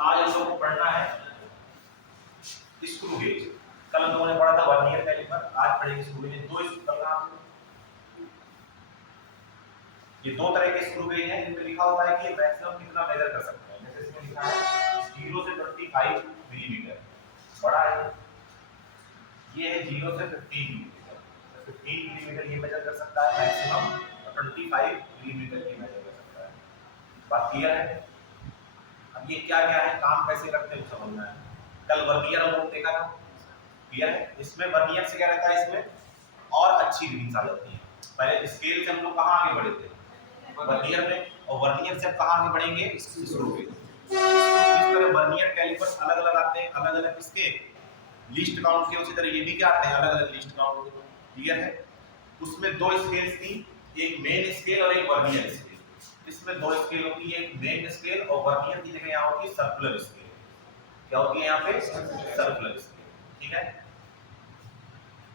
आज हम लोग को पढ़ना है स्क्रू गेज। कल हम लोगों ने पढ़ा था वर्नियर कैलिपर, आज पढ़ेंगे स्क्रू गेज। दो ये दो तरह के स्क्रू गेज हैं जिनमें लिखा होता है कि मैक्सिमम कितना मेजर कर सकते हैं। जैसे इसमें लिखा है 0 से 25 मिलीमीटर, बड़ा है। ये है 0 से 15 मिलीमीटर, 15 मिलीमीटर ये मेजर कर सकता है मैक्सिमम, और 25 मिलीमीटर ये मेजर कर सकता है। बात क्लियर है? अब ये क्या क्या है, काम कैसे करते हैं समझना है। कल वर्नियर हम लोग देखा था, क्लियर है? इसमें वर्नियर से क्या रहता है, इसमें और अच्छी रीडिंग्स आ जाती है। पहले स्केल से हम लोग कहाँ आगे बढ़े थे, वर्नियर में, और वर्नियर से कहाँ आगे बढ़ेंगे, स्क्रू पे। इस तरह वर्नियर कैलिपर्स अलग अलग आते हैं, अलग अलग इसके लीस्ट काउंट के, उसी तरह ये भी क्या आते हैं, अलग अलग लीस्ट काउंट। क्लियर है? उसमें दो स्केल्स थी, एक मेन स्केल और एक वर्नियर स्केल। इसमें दो स्केल होती है, एक मेन स्केल, और वर्नियर की जगह यहाँ होती है सर्कुलर स्केल। क्या होती है यहाँ पे, सर्कुलर स्केल। ठीक है?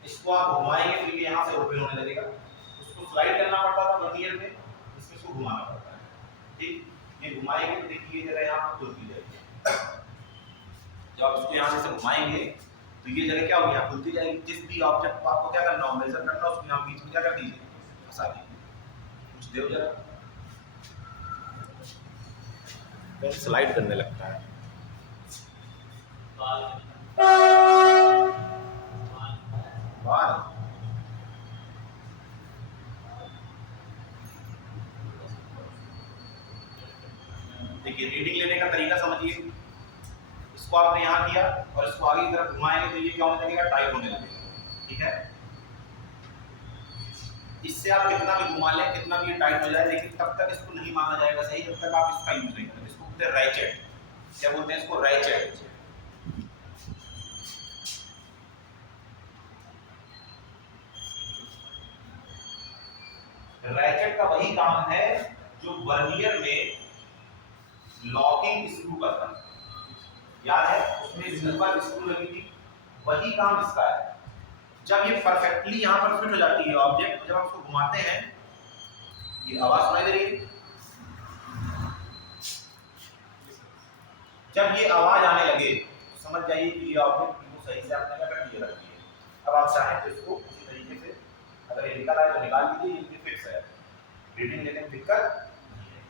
इसको आप घुमाएंगे तो ये यहाँ से ओपन होने लगेगा, उसको स्लाइड करना पड़ता था वर्नियर में, इसको घुमाना पड़ता है। ठीक, ये घुमाएंगे तो देखिए ये जगह यहाँ खुलती जाएगी। जब आप इसको यहाँ से घुमाएंगे तो ये जगह क्या होगी, यहाँ खुलती जाएगी। जिस भी ऑब्जेक्ट को आपको क्या करना हो, मेजर करना हो, उसको यहाँ बीच में क्या कर दीजिए, फंसा दीजिए। कुछ देव जरा, स्लाइड करने लगता है। देखिए रीडिंग लेने का तरीका समझिए। इसको आपने यहाँ किया और इसको आगे की तरफ घुमाएंगे तो ये क्या होने लगेगा, टाइट होने लगेगा। ठीक है? इससे आप कितना भी घुमा लें, कितना भी टाइट हो जाए, लेकिन तब तक इसको नहीं माना जाएगा सही जब तक आप इसका यूज नहीं करें। इसको बोलते हैं रैचेट। क्या बोलते हैं इसको, रैचेट। रैचेट का वही काम है जो वर्नियर में लॉकिंग स्क्रू करता है। याद है, उसमें सिल्वर स्क्रू लगी थी, वही काम इसका है। जब ये परफेक्टली यहाँ पर फिट हो जाती है ऑब्जेक्ट, जब आप उसको घुमाते हैं, ये आवाज सुनाई दे रही है? जब ये आवाज आने लगे तो समझ जाइए कि ये ऑब्जेक्ट बिल्कुल सही से आपने क्या कर दिया, रखी है। अब आप चाहें तो इसको उसी तरीके से, अगर ये निकल आए तो निकाल दीजिए, ये फिक्स है, रीडिंग लेने में दिक्कत नहीं है।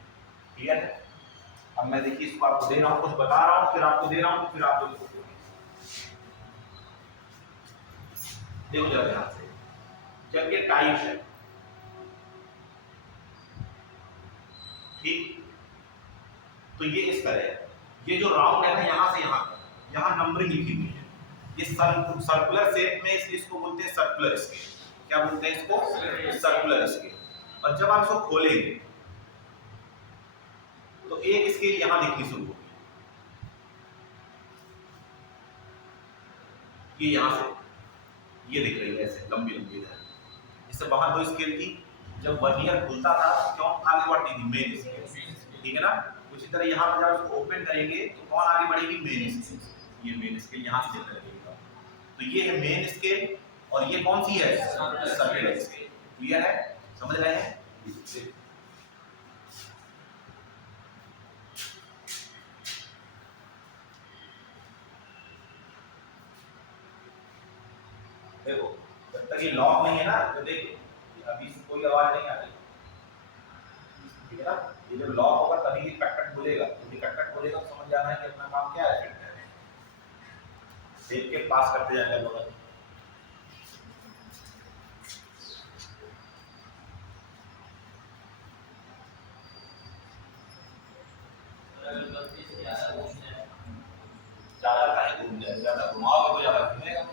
क्लियर है? अब मैं देखिए इसको आपको दे रहा हूँ, कुछ बता रहा हूँ, फिर आपको दे रहा हूँ, फिर आप लोग देखो जरा ध्यान से। जब ये टाइट है, ठीक, तो ये इस तरह है। ये जो राउंड है ना, यहाँ से यहाँ तक, यहाँ नंबरिंग लिखी हुई है। ये सर्कुलर शेप में, इसलिए इसको बोलते हैं सर्कुलर स्केल। क्या बोलते हैं इसको, सर्कुलर स्केल। और जब आप इसको खोलेंगे तो एक स्केल यहाँ दिखनी शुरू होगी, ये यहाँ से ये दिख रही है ऐसे लंबी लंबी है। इससे वहां दो स्केल थी, जब वर्नियर खुलता था तो क्यों आगे बढ़ती थी, मेन स्केल। ठीक है ना? उसी तरह यहाँ पर जब इसको ओपन करेंगे तो कौन आगे बढ़ेगी, मेन स्केल। ये मेन स्केल यहाँ से चलने लगेगा। तो ये है मेन स्केल, और ये कौन सी है, सर्कुलर स्केल। क्लियर है? समझ रहे हैं? देखो जब तक ये लॉक नहीं है ना, तो देखिए अभी से कोई आवाज नहीं आ रही। ठीक है ना? ये जब लॉक होगा तभी ये कट कट बोलेगा, तो ये कट कट बोलेगा तो समझ जाना है कि अपना काम क्या है, देख के पास करते जाएंगे लोग। ज्यादा काहे घूम जाए, ज्यादा घुमाओगे तो ज्यादा घूमेगा।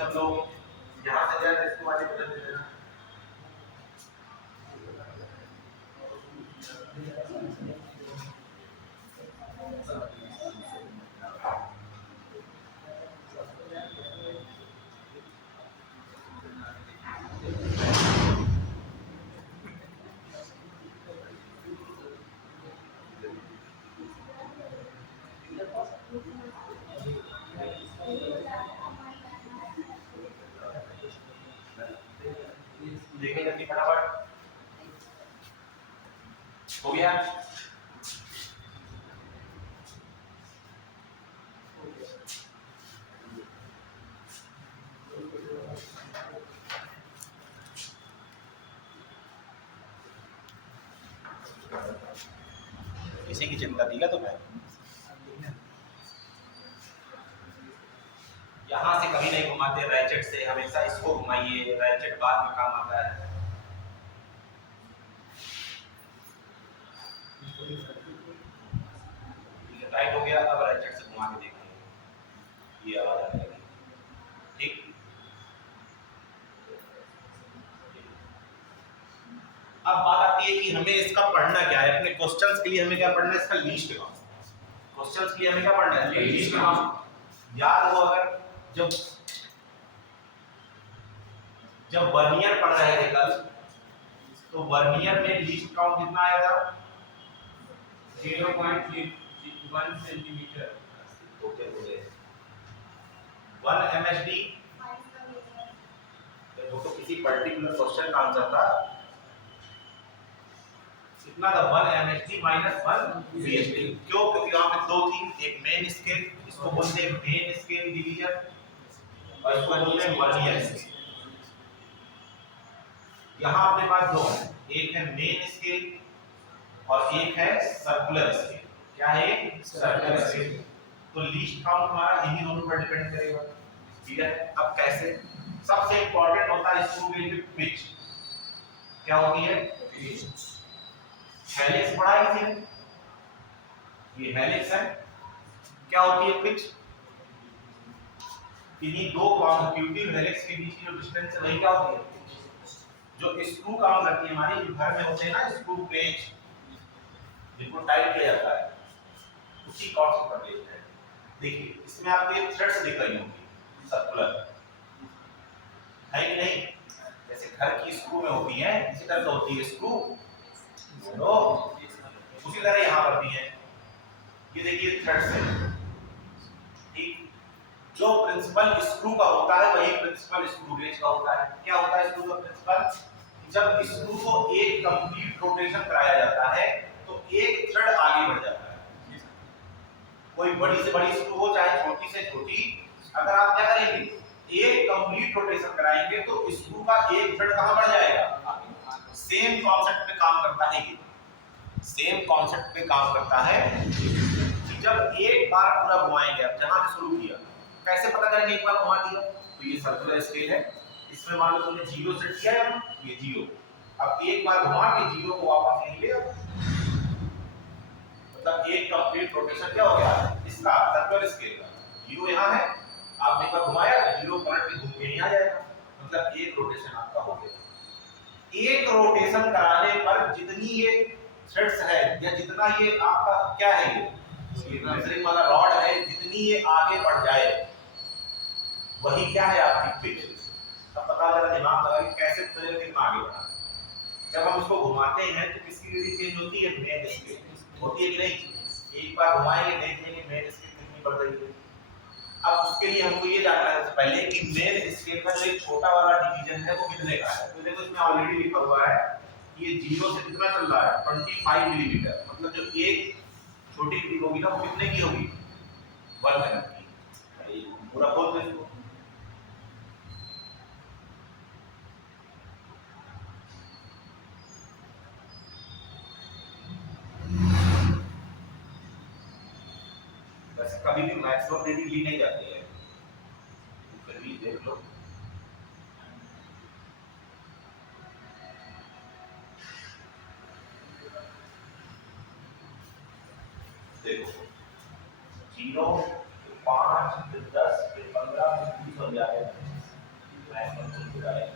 सब लोग यहाँ से जाए इसको वाले बदल दे देना। देखिए जल्दी फटाफट हो गया। इसी की चिंता थी क्या तुम्हें? यहाँ से कभी नहीं घुमाते रैचेट से, हमेशा इसको घुमाइए, रैचेट बाद में काम आता है। टाइट हो गया, अब रैचेट से घुमा के देखेंगे, ये आवाज आएगी। ठीक, अब बात आती है कि हमें इसका पढ़ना क्या है। अपने क्वेश्चंस के लिए हमें क्या पढ़ना है? इसका लीस्ट काउंट। क्वेश्चंस के लिए हमें क्या पढ़ना है? Least count. याद हो अगर जब वर्नियर पढ़ रहे थे कल, तो वर्नियर में लीस्ट काउंट कितना आया था? 0.1 सेंटीमीटर। ओके बोले 1 एमएसडी, वो तो किसी पर्टिकुलर क्वेश्चन का आंसर था। कितना था? 1 एमएसडी माइनस 1 वीएसडी। क्यों? क्योंकि वहां पे दो थी, एक मेन स्केल, इसको बोलते हैं मेन स्केल डिवीजन, और इसको बोलते हैं वर्नियर स्केल। यहाँ अपने पास दो है, एक है मेन स्केल और एक है सर्कुलर स्केल। क्या है? Circular scale. तो लीस्ट काउंट हमारा इन्हीं दोनों पर डिपेंड करेगा। ठीक है, अब कैसे? सबसे इंपॉर्टेंट होता है स्क्रू गेज में पिच। क्या होती है? पिच। हेलिक्स पढ़ा है किसी ने? ये हेलिक्स है। क्या होती है पिच? इन्हीं दो कॉन्सेक्यूटिव हेलिक्स के बीच की जो डिस्टेंस है वही क्या होती है? जो स्क्रू काम करती है हमारी, जो घर में होते हैं ना स्क्रू पेच, जिनको टाइट किया जाता है, उसी कॉन्सेप्ट पर बेस्ड है। देखिए इसमें आपको एक थ्रेड्स दिख रही होंगी सर्कुलर, है कि नहीं? जैसे घर की स्क्रू में होती है, इसी तरह से होती है स्क्रू, तो उसी तरह यहाँ पर भी है। ये देखिए थ्रेड्स है। ठीक, जो प्रिंसिपल स्क्रू का होता है वही प्रिंसिपल स्क्रू गेज का होता है। क्या होता है स्क्रू का प्रिंसिपल? जब स्क्रू को एक कंप्लीट रोटेशन कराया जाता है तो एक थ्रेड आगे बढ़ जाता है। कोई बड़ी से बड़ी स्क्रू हो चाहे छोटी से छोटी, अगर आप क्या करेंगे, एक कंप्लीट रोटेशन कराएंगे तो स्क्रू का एक थ्रेड कहां बढ़ जाएगा? सेम कॉन्सेप्ट पे काम करता है ये, सेम कॉन्सेप्ट पे काम करता है कि जब एक बार पूरा घुमाएंगे, आप जहां से शुरू किया, कैसे पता करेंगे एक बार घुमा दिया? तो ये सर्कुलर स्केल है, इसमें मान लो तुमने जीरो सेट किया है, ये जीरो, अब एक बार घुमा के जीरो को वापस यहीं ले आओ, मतलब एक कंप्लीट रोटेशन क्या हो गया इसका सर्कुलर स्केल का। जीरो यहाँ है, आपने एक बार घुमाया, जीरो पलट के घूम के नहीं आ जाएगा, मतलब एक रोटेशन आपका हो गया। एक रोटेशन कराने पर जितनी ये थ्रेड्स है या जितना ये आपका क्या है, ये मेजरिंग वाला रॉड है, जितनी ये आगे बढ़ जाए वही क्या है आपकी पिच। अब पता जरा दिमाग लगा कि कैसे पता कितना आगे बढ़ा। जब हम उसको घुमाते हैं तो किसकी रीडिंग चेंज होती है? मेन स्केल होती है कि नहीं? एक बार घुमाएंगे देख लेंगे मेन स्केल कितनी बढ़ रही है। अब उसके लिए हमको ये जानना है पहले कि मेन स्केल का जो एक छोटा वाला डिवीजन है वो कितने का है। तो देखो इसमें ऑलरेडी लिखा हुआ है ये जीरो से कितना चल रहा है? 25 मिलीमीटर, मतलब जो एक छोटी क्लिप होगी ना वो कितने की होगी? 1 mm की। पूरा खोल दे इसको। वैसे कभी भी मैक्सिमम रीडिंग ली नहीं जाती है, फिर भी देख लो। देखो 0 5 10 15 20 हो जाएगा, मैक्सिमम शुरू आएगा,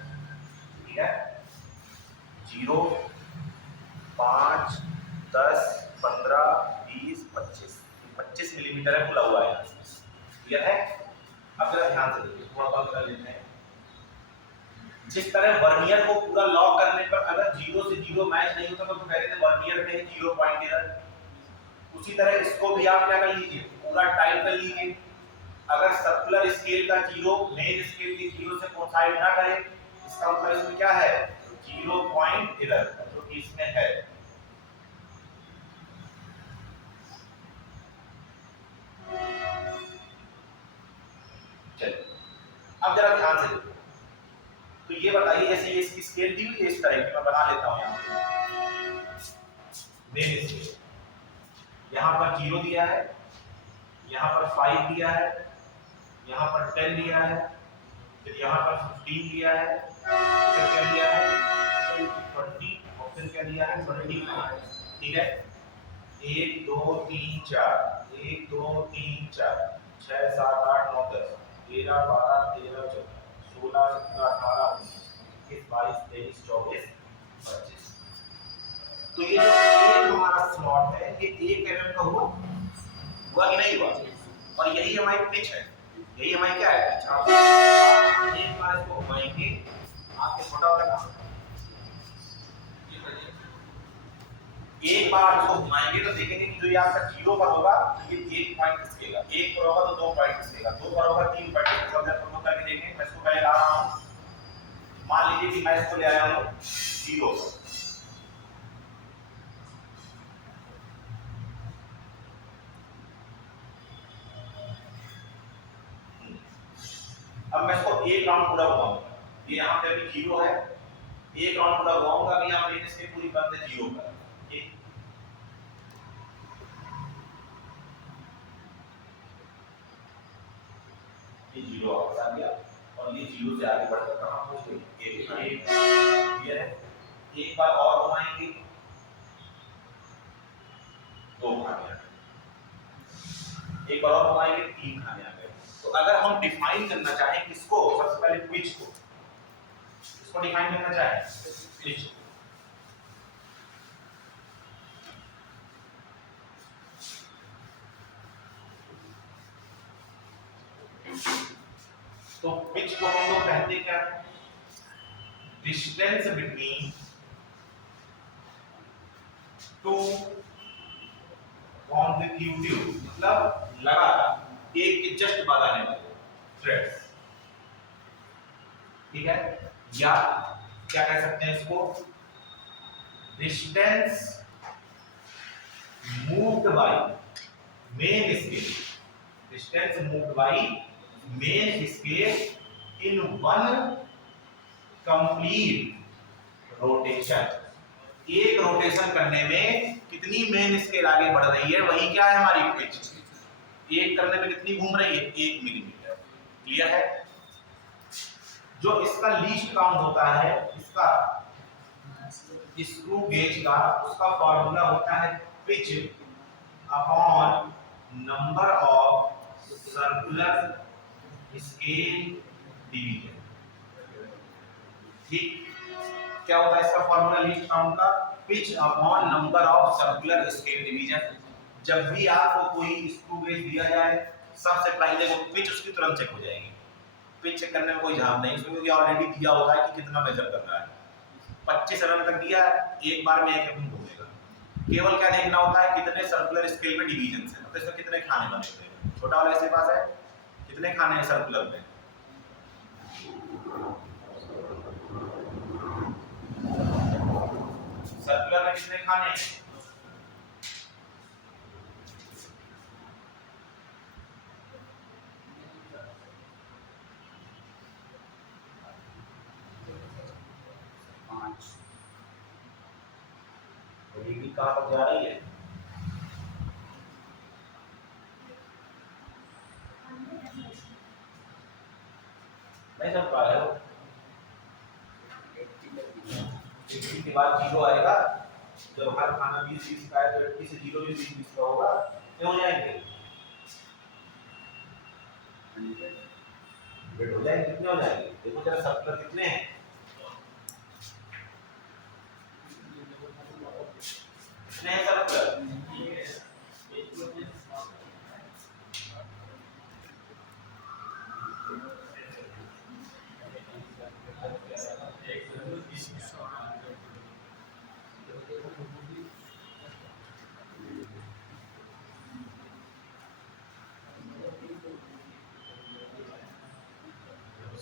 ठीक है। 0, 5, 10, 15, 20, 25 मिलीमीटर है खुला हुआ है, क्लियर है। अब जरा ध्यान से देखिए, थोड़ा बंद कर लेते हैं। जिस तरह वर्नियर को पूरा लॉक करने पर अगर 0 से 0 मैच नहीं होता तो कहते थे वर्नियर में 0 पॉइंट एरर, उसी तरह इसको भी आप क्या कर लीजिए, पूरा टाइप कर लीजिए। अगर सर्कुलर स्केल का 0 मेन स्केल के 0 से कोइंसाइड ना करे, इसका मतलब इसमें क्या है, 0 पॉइंट एरर, जो कि इसमें है। चलिए अब जरा ध्यान से देखो, तो ये बताइए, जैसे ये इसकी स्केल दी हुई है इस तरह की, मैं बना लेता हूं यहां मेन स्केल, यहां पर 0 दिया है, यहां पर 5 दिया है, यहां पर 10 दिया है, फिर यहां पर 15 दिया है, फिर क्या दिया है 20, और फिर क्या दिया है 25, ठीक है। 1 2 3 4, 1 2 3 4, 6 7 8 9 10, 13 12 13 14, 16 17 18 19 22 23 24 25। तो ये जो एक हमारा स्लॉट है, ये 1 mm का हुआ कि नहीं हुआ, और यही हमारी पिच है, यही हमारी क्या है पिच। आप एक बार इसको घुमाएंगे, आपके छोटा होगा ना, एक बार इसको घुमाएंगे तो देखेंगे कि जो ये आपका 0 पर होगा तो ये 1 पॉइंट खिसकेगा, 1 पर होगा तो 2 पॉइंट खिसकेगा, 2 पर होगा 3 पॉइंट खिसकेगा। जब प्रमोट करके देखें, मैं इसको पहले ला रहा हूं, मान लीजिए कि मैं इसको ले आया हूं 0 पर, अब मैं इसको एक राउंड पूरा घुमाऊंगा, ये यहाँ पे अभी 0 है, एक राउंड पूरा घुमाऊंगा, अभी यहाँ पे इसकी पूरी बंद है 0 पर, ठीक। ये 0 वापस आ गया, और ये 0 से आगे बढ़कर कहां पहुंच गई, एक क्लियर है। एक बार और घुमाएंगे, 2 खाने आ गए, एक बार और घुमाएंगे, 3 खाने आ गए। तो अगर हम डिफाइन करना चाहें किसको, सबसे पहले पिच को, इसको डिफाइन करना चाहें पिच, तो पिच को हम लोग कहते क्या, डिस्टेंस बिटवीन टू कॉन्सेक्यूटिव, मतलब लगातार एक के जस्ट बाद आने वाले थ्रेड्स, ठीक है। या क्या कह सकते हैं इसको, distance moved by main scale, distance moved by main scale in one complete rotation. एक रोटेशन करने में कितनी मेन स्केल आगे बढ़ रही है, वही क्या है हमारी पिच। एक करने में कितनी घूम रही है, 1 मिलीमीटर, क्लियर है। जो इसका लीस्ट काउंट होता है, इसका स्क्रू गेज का, उसका फॉर्मूला होता है pitch upon number of circular scale division, ठीक। क्या होता है इसका फॉर्मूला लीस्ट काउंट का, pitch upon number of circular scale division. जब भी आपको कोई स्क्रू गेज दिया जाए, सबसे पहले वो पिच उसकी तुरंत चेक हो जाएगी, पिच चेक करने में कोई झाम नहीं, क्योंकि ऑलरेडी दिया होता है कि कितना मेजर करना है। 25 mm तक दिया है, एक बार में 1 mm घूमेगा, केवल क्या देखना होता है कितने सर्कुलर स्केल में डिवीजन है, मतलब इसमें कितने खाने बने हुए हैं। छोटा वाला इसके पास है, कितने खाने हैं सर्कुलर में, सर्कुलर में कितने खाने हैं, कहां पर जा रही है, नहीं समझ पा रहे हो, 80 के बाद 0 आएगा, जब हर खाना 20 का है तो 80 से 0 भी 20 का होगा, ये हो जाएंगे डिवाइड हो जाएंगे, कितने हो जाएंगे देखो जरा, सर्कुलर कितने हैं, कितने हैं सर्कुलर,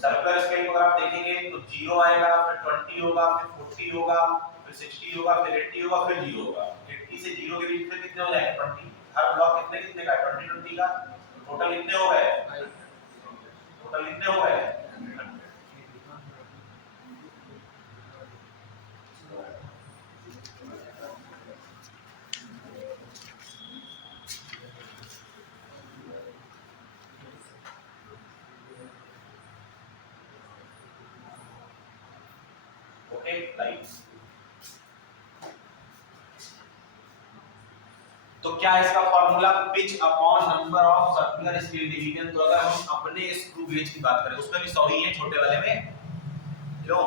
सर्कुलर स्केल पर आप देखेंगे तो 0 आएगा, फिर 20 होगा, फिर 40 होगा, फिर 60 होगा, फिर 80 होगा, फिर 0 होगा। 80 से 0 के बीच में कितने हो जाएंगे 20, हर ब्लॉक कितने कितने का 20 20 का, टोटल कितने हो गए, टोटल कितने हो गए, ओके राइट। तो क्या है इसका formula, pitch upon number of circular scale division. तो अगर हम अपने स्क्रू गेज की बात करें उसमें भी 100 ही है, छोटे वाले में क्यों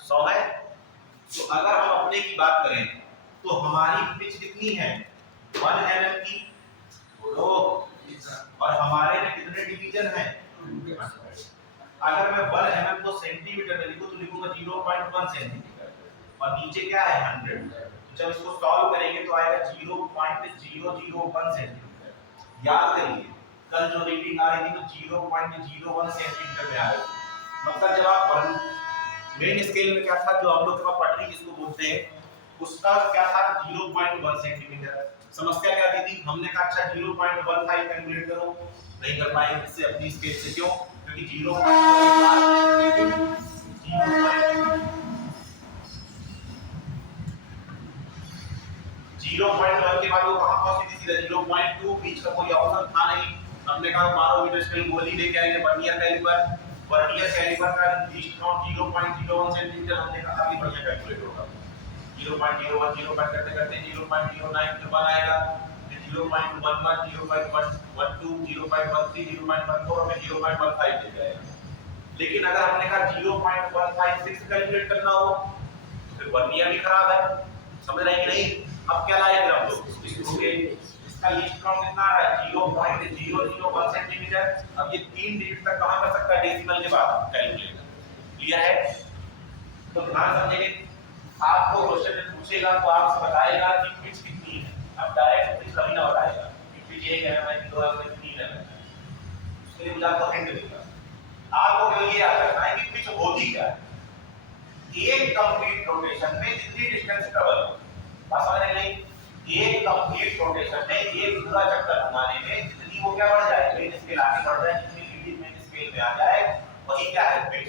100 है, तो अगर हम अपने की बात करें तो हमारी पिच कितनी है 1 mm की, बोलो, और हमारे में कितने डिवीजन हैं, अगर मैं 1 mm को सेंटीमीटर में लिखूं तो लिखूंगा 0.1 सेंटीमीटर, और नीचे क्या है 100, तो जब इसको सॉल्व करेंगे तो आएगा 0.001 सेंटीमीटर। याद करिए कल जो रीडिंग आ रही थी तो 0.01 सेंटीमीटर में आ रही थी, मतलब जब आप मेन स्केल में क्या था, जो हम लोग के पास पटरी जिसको बोलते हैं, उसका क्या था 0.1 सेंटीमीटर। समस्या क्या थी, हमने कहा अच्छा 0.15 कैलकुलेट करो, नहीं कर पाएंगे इससे अपनी स्केल से, क्यों, क्योंकि 0.1 के बाद वो कहां पहुंची थी, सीधा 0.2, बीच का कोई ऑप्शन था नहीं। हमने कहा मारो मीटर स्केल गोली लेके आएंगे, वर्नियर कैलिपर, वर्नियर कैलिपर का लीस्ट काउंट 0.01 सेंटीमीटर, हमने कहा कि बढ़िया कैलकुलेट होगा। 0.01 0 करते करते 0.09 फिर 1 आएगा, फिर 0.11 0.12 0.13 0.14 और फिर 0.15 दे जाएगा। लेकिन अगर हमने कहा 0.156 कैलकुलेट करना हो तो फिर वर्नियर भी खराब है, समझ रहे हैं कि नहीं। अब क्या लाए फिर हम लोग इसका लीस्ट काउंट कितना आ रहा है 0.001 सेंटीमीटर। अब ये 3 डिजिट तक कहां कर सकता है डेसिमल के बाद कैलकुलेट, क्लियर है। तो ध्यान समझिए, आपको क्वेश्चन में पूछेगा तो आपसे बताएगा कि पिच कितनी है, अब डायरेक्ट पिच कभी ना बताएगा कि पिच 1 है मैं 2 है 3 है, उसके लिए मुझे आपको हिंट देगा। आपको केवल ये याद रखना है कि पिच होती क्या है, एक कंप्लीट रोटेशन में जितनी डिस्टेंस कवर हो, बात समझ रहे हैं, एक कंप्लीट रोटेशन में एक पूरा चक्कर घुमाने में जितनी वो क्या बढ़ जाए, मेन स्केल आगे बढ़ जाए, जितनी लीडिंग मेन स्केल में आ जाए वही क्या है पिच।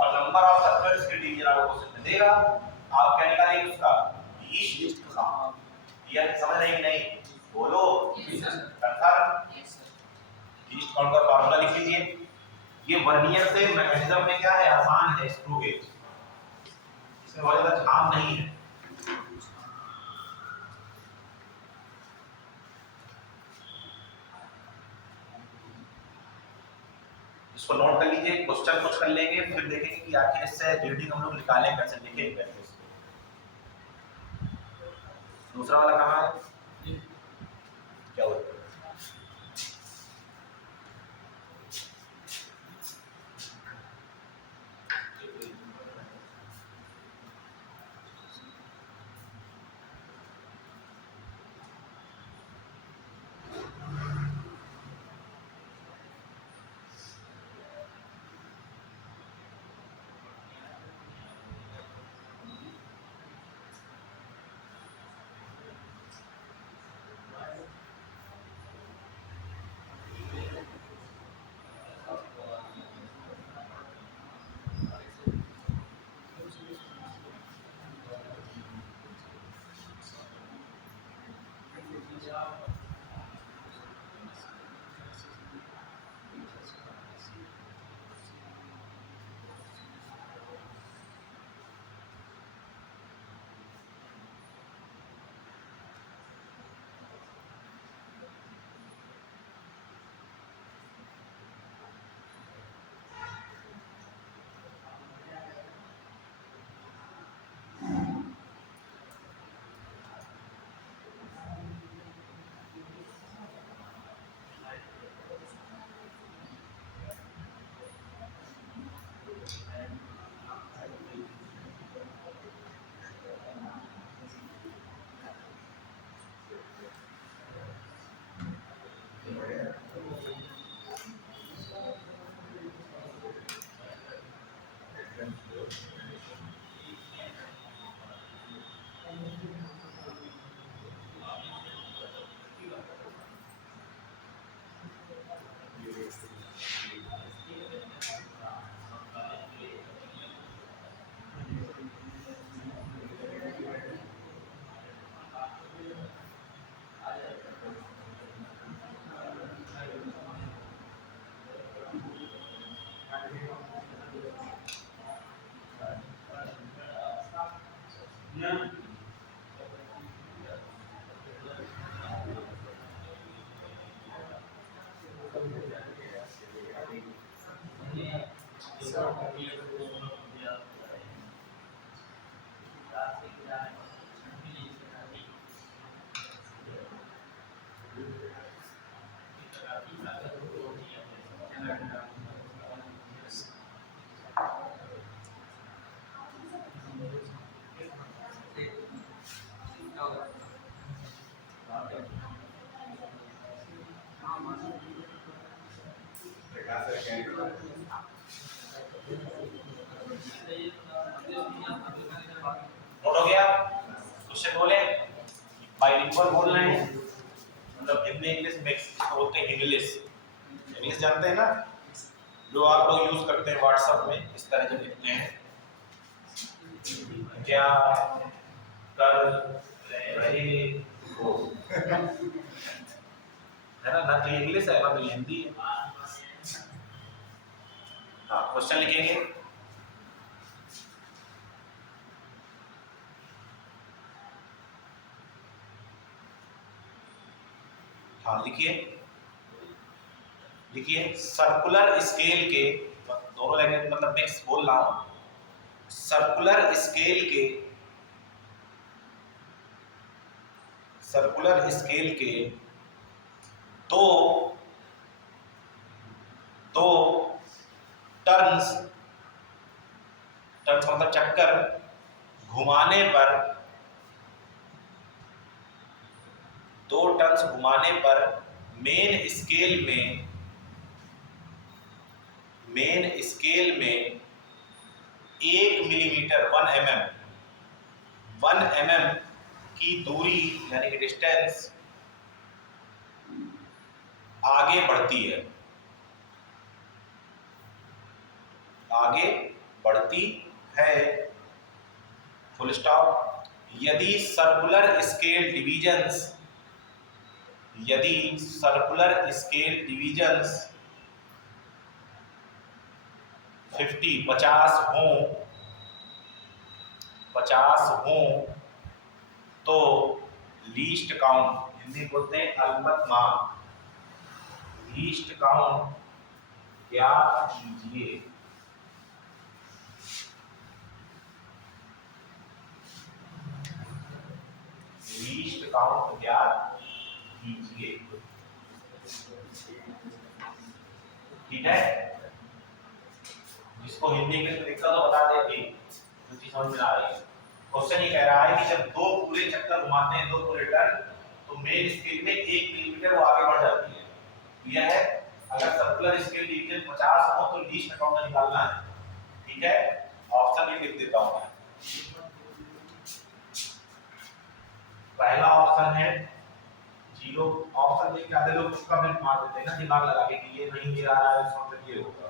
और number of circular scale division आपको क्वेश्चन में देगा, आप क्या निकालेंगे उसका लीस्ट काउंट। ये समझ रहे हैं कि नहीं, बोलो कंफर्म। लीस्ट काउंट का फार्मूला लिख लीजिए। ये वर्नियर से मैकेनिज्म में क्या है, आसान है, स्क्रू गेज, इसमें बहुत ज्यादा झाम नहीं है। इसको नोट कर लीजिए, क्वेश्चन कुछ कर लेंगे फिर देखेंगे कि आखिर इससे रीडिंग हम लोग निकालें कैसे, लिखें कैसे इसको। दूसरा वाला कहाँ है, क्या हुआ, नोट हो गया? क्वेश्चन बोले बाइलिंगुअल बोल रहे हैं, मतलब हिंदी इंग्लिश मिक्स, इसको बोलते हैं इंग्लिश। इंग्लिश जानते हैं ना, जो आप लोग यूज करते हैं व्हाट्सएप में, इस तरह से लिखते हैं, क्या कर रहे हो, है ना तो इंग्लिश है ना तो हिंदी है। हाँ, क्वेश्चन लिखेंगे। हाँ लिखिए, लिखिए सर्कुलर स्केल के, दोनों लैंग्वेज मतलब मिक्स बोल रहा हूं, सर्कुलर स्केल के दो दो टर्न्स मतलब चक्कर घुमाने पर, दो टर्न्स घुमाने पर मेन स्केल में 1 मिलीमीटर 1 mm की दूरी यानी कि डिस्टेंस आगे बढ़ती है, फुल स्टॉप। यदि सर्कुलर स्केल डिवीजन्स 50 हों तो लीस्ट काउंट, हिंदी बोलते हैं अल्पतमांक, लीस्ट काउंट ज्ञात कीजिए। लीस्ट काउंट ज्ञात कीजिए, ठीक है। जिसको हिंदी में दिक्कत हो बता दे अभी, जो चीज समझ में आ रही है। क्वेश्चन ये कह रहा है कि जब दो पूरे चक्कर घुमाते हैं, दो पूरे टर्न, तो मेन स्केल में 1 मिलीमीटर वो आगे बढ़ जाती है। यह है, अगर सर्कुलर स्केल डिवीजन 50 हो तो लीस्ट काउंट निकालना है, ठीक है। ऑप्शन भी लिख देता हूं मैं। पहला ऑप्शन है 0, ऑप्शन में क्या दे लोग उसका भी मार देते हैं ना, दिमाग लगा के कि ये नहीं आ रहा है, इसका मतलब ये होगा।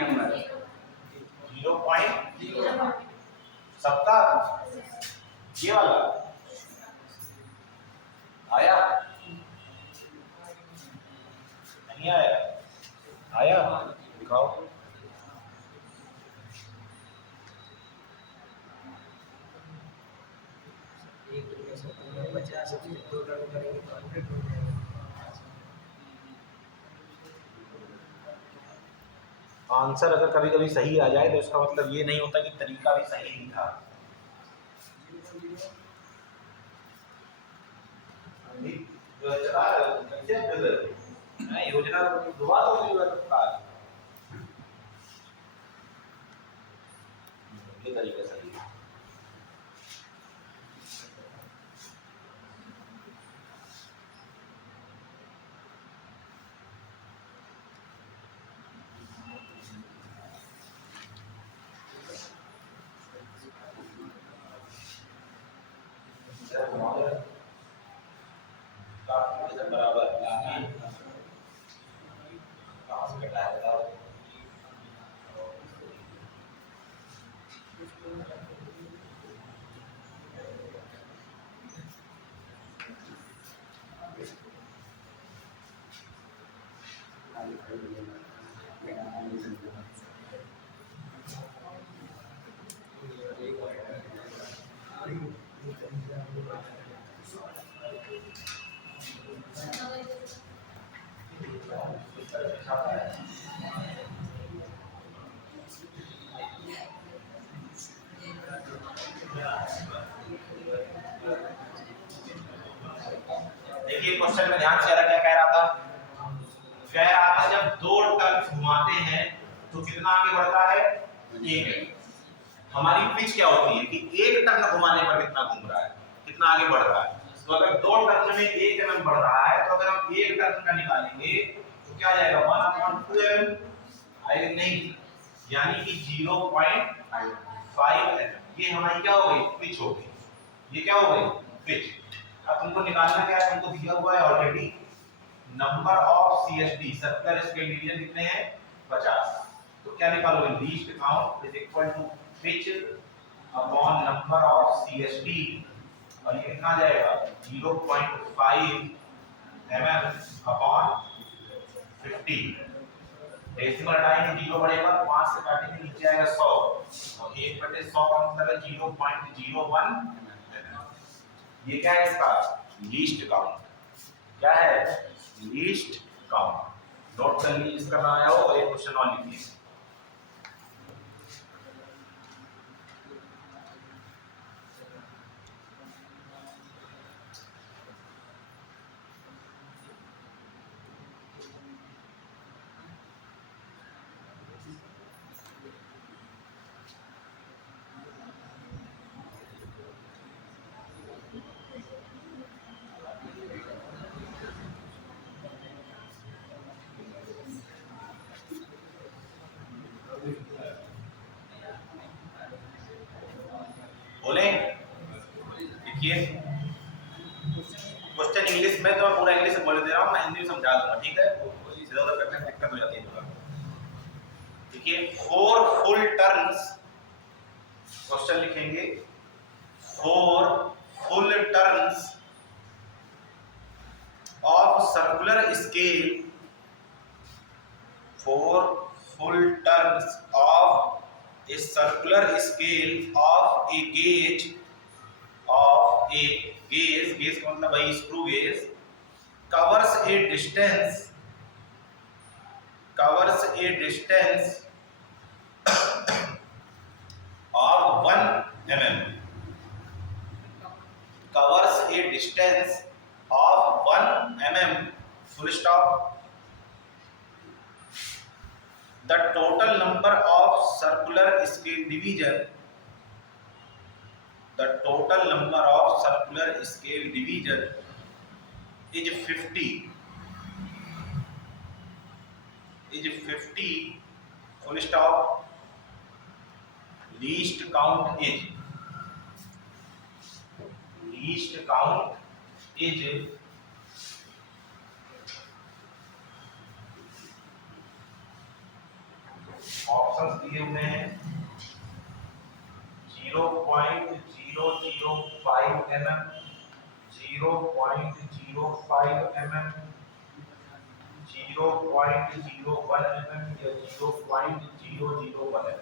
नंबर 0.0 सबका ये वाला आया नहीं आया आया दिखाओ आंसर अगर कभी कभी सही आ जाए तो इसका मतलब ये नहीं होता कि तरीका भी सही नहीं था। योजना दुआ तो ये तरीका सही है। बराबर देखिए क्वेश्चन में ध्यान से क्या कह रहा था, जब दो टर्न्स घुमाते हैं तो कितना आगे बढ़ता है, एक। हमारी पिच क्या होती है कि एक टर्न घुमाने पर कितना घूम रहा है, कितना आगे बढ़ रहा है। तो अगर दो टर्न में 1 mm बढ़ रहा है तो अगर हम एक टर्न का निकालेंगे तो क्या जाएगा 1/2 mm आएगा नहीं, यानी कि 0.5 mm। ये हमारी क्या हो गई, पिच हो गई। ये क्या हो गई, पिच। अब तुमको निकालना क्या है, तुमको दिया हुआ है already number of CSD circular scale division कितने हैं, 50। तो क्या निकालोगे, least count is equal to pitch upon number of CSD, और ये कितना जाएगा 0.5 mm अपॉन 50। डेसिमल टाइम 0 बढ़ेगा, 5 से काटेंगे नीचे आएगा 100, और 1/100 का मतलब है 0.01 mm। ये क्या है इसका लीस्ट काउंट, क्या है लीस्ट काउंट। नोट कर लीजिए, इसका ना आया हो और एक क्वेश्चन और लिखिए। बोले देखिए क्वेश्चन इंग्लिश में तो मैं पूरा इंग्लिश में बोल दे रहा हूँ, मैं हिंदी में समझा दूंगा, ठीक है। इधर उधर करने में दिक्कत हो जाती है थोड़ा। देखिए 4 फुल टर्न्स, क्वेश्चन लिखेंगे 4 full turns of circular scale, 4 full turns of a circular scale of a gauge, gauge का मतलब भाई screw gauge, covers a distance of 1 mm, covers a distance of 1 mm, full stop। The total number of circular scale division, the total number of circular scale division is 50, full stop। Least count is 0.5 options दिए हुए हैं 0.005 mm, 0.05 mm, 0.01 mm या 0.001 mm।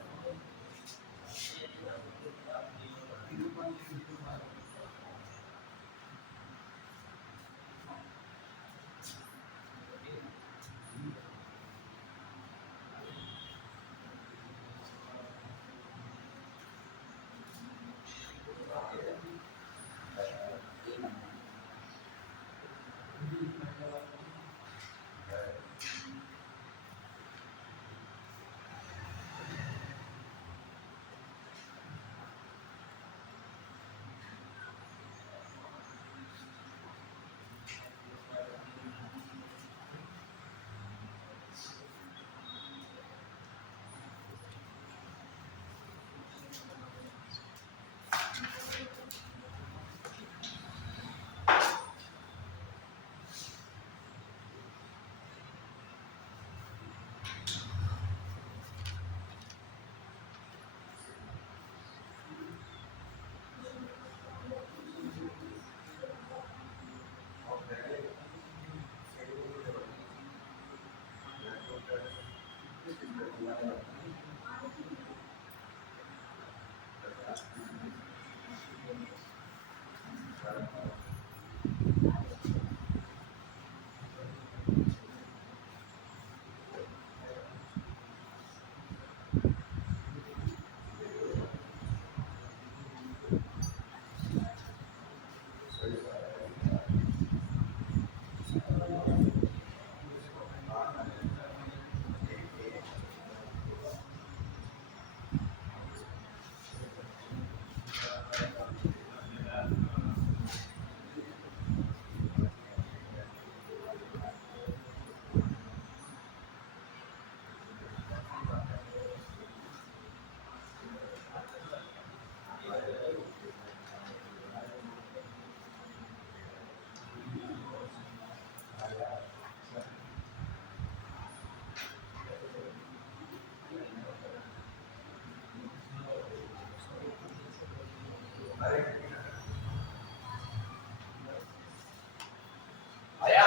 आया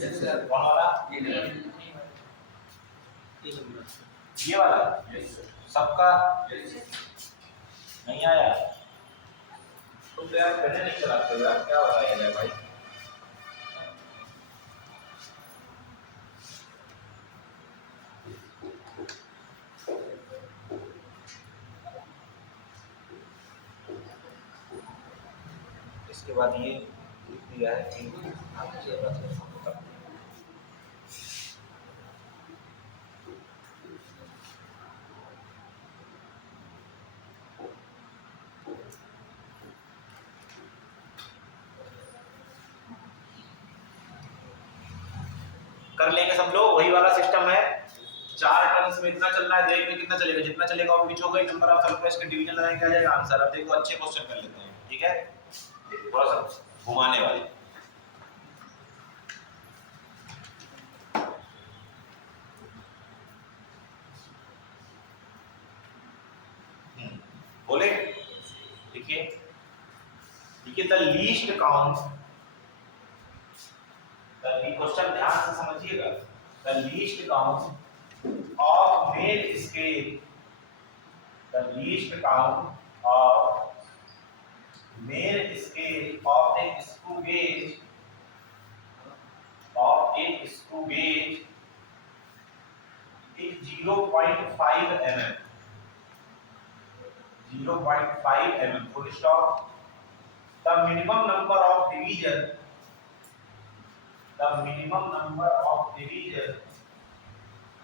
yes sir. कौन वाला ये वाला सबका नहीं आया तुम तो यार पहले नहीं चलाते हो यार क्या हो रहा है भाई। इसके बाद ये लिख दिया है कि कर लेंगे सब लोग। वही वाला सिस्टम है 4 टर्म्स में इतना चल रहा है, देख में कितना चलेगा, जितना चलेगा वो बीच हो गई नंबर ऑफ सर्कल्स के डिवीजन लगाएंगे आ जाएगा आंसर। अब देखो अच्छे क्वेश्चन कर लेते हैं, ठीक है, थोड़ा सा घुमाने वाले। बोले देखिए देखिए द लीस्ट काउंट, क्वेश्चन ध्यान से समझिएगा, the least count of male scale, the least count of male scale of A screw gauge, of A screw gauge is 0.5 mm, 0.5 mm, full stop. The minimum number of division, the minimum number of division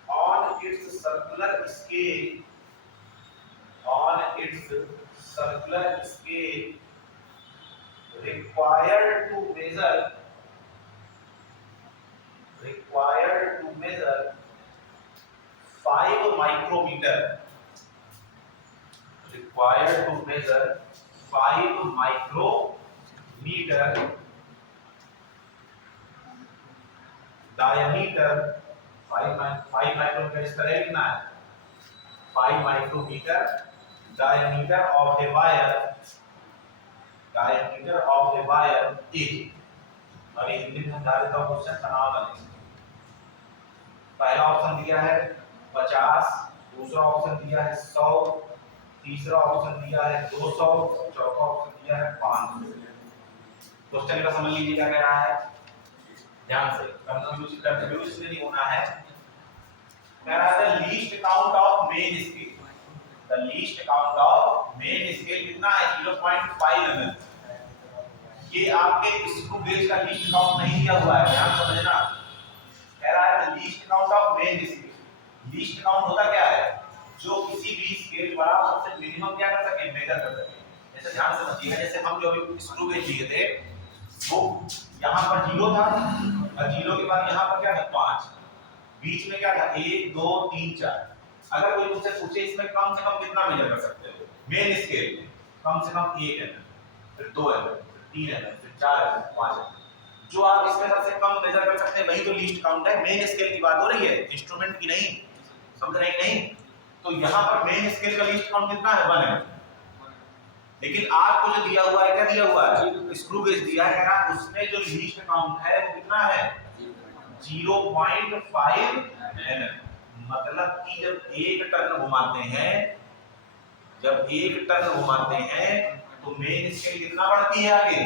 on its circular scale, on its circular scale required to measure 5 micrometer, required to measure 5 micrometer diameter, 5 micrometer इस तरह लिखना है, 5 micrometer diameter of a wire is, और ये हिंदी में समझा देता हूँ क्वेश्चन तनाव बनेगा। पहला ऑप्शन दिया है 50, दूसरा ऑप्शन दिया है 100, तीसरा ऑप्शन दिया है 200, चौथा ऑप्शन दिया है 500। क्वेश्चन का समझ लीजिए क्या कह रहा है, ध्यान से, कंफ्यूज नहीं होना है। कह रहा है the least count of main scale, the least count of main scale कितना है 0.5 mm। ये आपके स्क्रू गेज का लीस्ट काउंट नहीं दिया हुआ है, ध्यान समझना। कह रहा है the least count of main scale. Least count होता क्या है, जो किसी भी स्केल वाला सबसे मिनिमम क्या कर सके, मेजर कर सके। जैसे ध्यान से समझिएगा, जैसे हम जो अभी स्क्रू गेज लिए थे वो यहाँ पर 0 था और 0 के बाद यहाँ पर क्या था 5, बीच में क्या था 1 2 3 4। अगर कोई मुझसे पूछे इसमें कम से कम कितना मेजर कर सकते हो मेन स्केल में, कम से कम 1 mm, फिर 2 mm, फिर 3 mm, फिर 4 mm, 5 mm, जो आप इसमें सबसे कम मेजर कर सकते हैं वही तो लीस्ट काउंट है। मेन स्केल की बात हो रही है, इंस्ट्रूमेंट की नहीं, समझ रहे हैं नहीं? तो यहाँ पर मेन स्केल का लीस्ट काउंट कितना है 1 mm। लेकिन आपको जो दिया हुआ है, क्या दिया हुआ है, स्क्रू गेज दिया है ना, उसमें जो लीस्ट काउंट है वो कितना है 0.5 mm। मतलब कि जब एक टर्न घुमाते हैं तो मेन स्केल कितना बढ़ती है आगे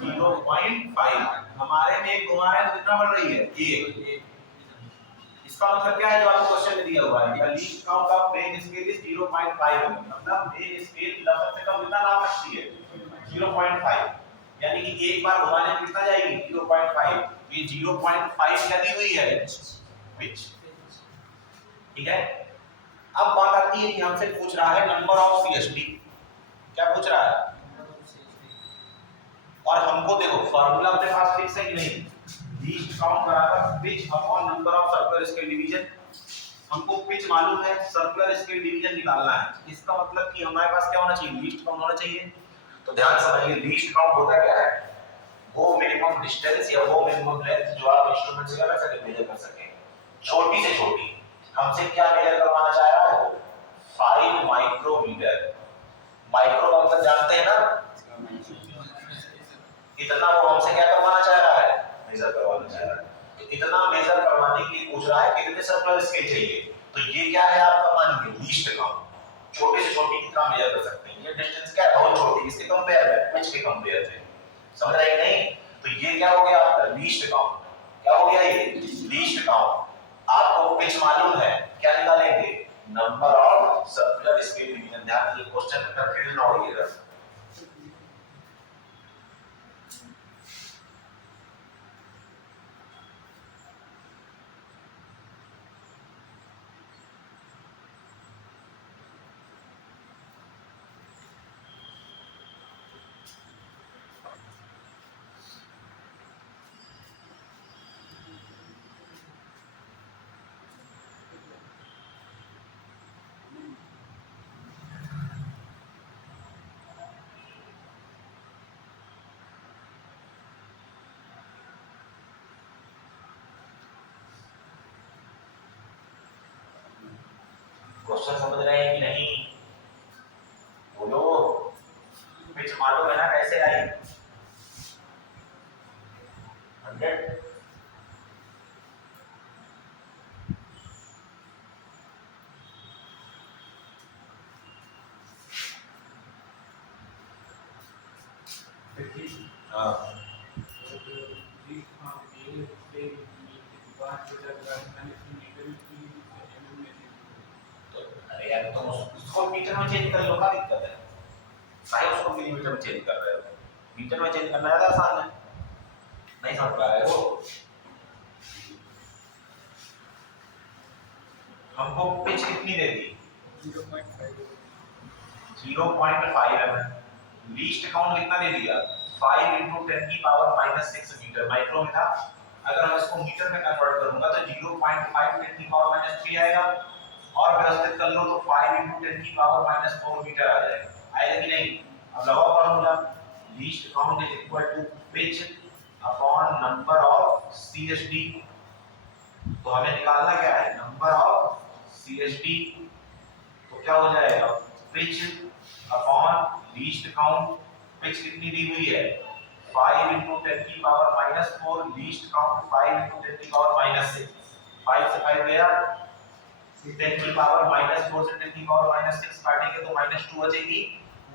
0.5। हमारे में एक घुमा रहे हैं तो कितना बढ़ रही है 1। इसका मतलब क्या है, जो आपको क्वेश्चन में दिया हुआ है the least count of main scale is 0.5 mm। मतलब मेन स्केल सबसे कम कितना नाप सकती है 0.5, यानी कि एक बार घुमाने में कितना जाएगी 0.5। ये 0.5 लगी हुई है पिच, ठीक है। अब बात आती है कि हमसे पूछ रहा है नंबर ऑफ सीएसडी, क्या पूछ रहा है, और हमको देखो फार्मूला अपने पास फिक्स है कि नहीं, लीस्ट काउंट बराबर pitch upon number of circular scale division. हमको पिच मालूम है, सर्कुलर स्केल डिवीजन निकालना है। इसका मतलब कि हमारे पास क्या होना चाहिए, लीस्ट काउंट होना चाहिए। तो ध्यान समझिए, लीस्ट काउंट होता क्या है, वो मिनिमम डिस्टेंस या वो मिनिमम लेंथ जो आप इंस्ट्रूमेंट से क्या कर सके, मेजर कर सके, छोटी से छोटी। हमसे क्या मेजर करवाना चाह रहा है, 5 माइक्रोमीटर। माइक्रो का मतलब जानते हैं ना, इतना वो हमसे क्या करवाना चाह रहा है, मेजर करवाना चाह रहा है। तो इतना मेजर करवाने के लिए पूछ रहा है कितने सर्कुलर स्केल चाहिए। तो ये क्या है आपका, मान लीजिए लीस्ट काउंट, छोटे से छोटी कितना मेजर कर सकते हैं। ये डिस्टेंस क्या है, बहुत छोटी, इसके कंपेयर में पिच के कंपेयर में, समझ रहे हैं नहीं? तो ये क्या हो गया आपका लीस्ट काउंट। क्या हो गया ये लीस्ट काउंट। आपको पिच मालूम है, क्या निकालेंगे, number of circular scale division. ध्यान दीजिए, क्वेश्चन में कंफ्यूजन ना होइएगा। क्वेश्चन समझ रहे हैं कि नहीं, बोलो। पिच मालूम है ना कैसे आई, 100। अरे यार तुम उसको मीटर में चेंज कर लो, क्या दिक्कत है, साइन उसको मिलीमीटर में चेंज कर रहे हो, मीटर में चेंज करना ज्यादा आसान है। नहीं समझ पा रहे हो, हमको पिच कितनी दे दी 0.5 mm। लीस्ट काउंट कितना दे दिया 5 × 10⁻⁻6 मीटर, माइक्रो में था। अगर मैं इसको मीटर में कन्वर्ट करूंगा तो 0.5 10⁻³ आएगा, और व्यवस्थित कर लो तो 5 × 10⁻⁴ मीटर आ जाएगा। आएगा कि नहीं? अब लगाओ formula, least count is equal to pitch upon number of CSD. तो हमें निकालना क्या है, नंबर ऑफ सीएसडी। क्या हो जाएगा, pitch upon least count. Pitch कितनी दी हुई है, 5 into 10 की पावर -4, लीस्ट काउंट 5 into 10 की पावर -6। 5 से 5 गया, 10 की पावर -4 से 10 की पावर -6 काटेंगे तो -2 बचेगी,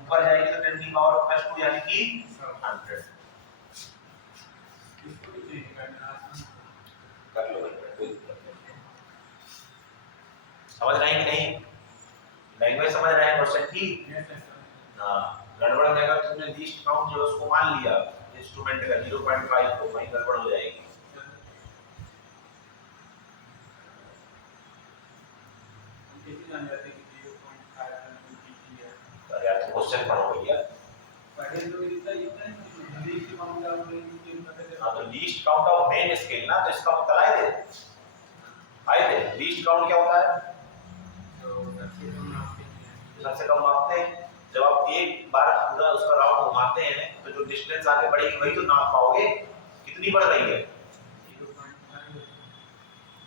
ऊपर जाएगी तो 10 की पावर +2 यानी कि 100। इसको भी चेंज करना है। कर लो भाई, कोई दिक्कत नहीं। समझ रहे हैं कि नहीं, लैंग्वेज समझ रहे हैं क्वेश्चन की। Yes sir. हाँ, गड़बड़ में अगर तुमने लीस्ट काउंट जो उसको मान लिया इंस्ट्रूमेंट का 0.5 को, वहीं गड़बड़ हो जाएगी। हम कैसे जान जाते हैं कि 0.5 कितनी है? अरे यार तुम क्वेश्चन पढ़ो भैया। पढ़े तो इतना इतना ही लीस्ट काउंट का स्केल पता चला। हाँ तो least count of main scale ना, तो इसका मतलब आए दे लीस्ट काउंट क्या होता है, तो सबसे कम नापते हैं। सबसे कम मापते हैं। जब आप एक बार पूरा उसका राउंड घुमाते हैं तो जो डिस्टेंस आगे बढ़ेगी वही तो नाप पाओगे कितनी बढ़ रही है। 0.5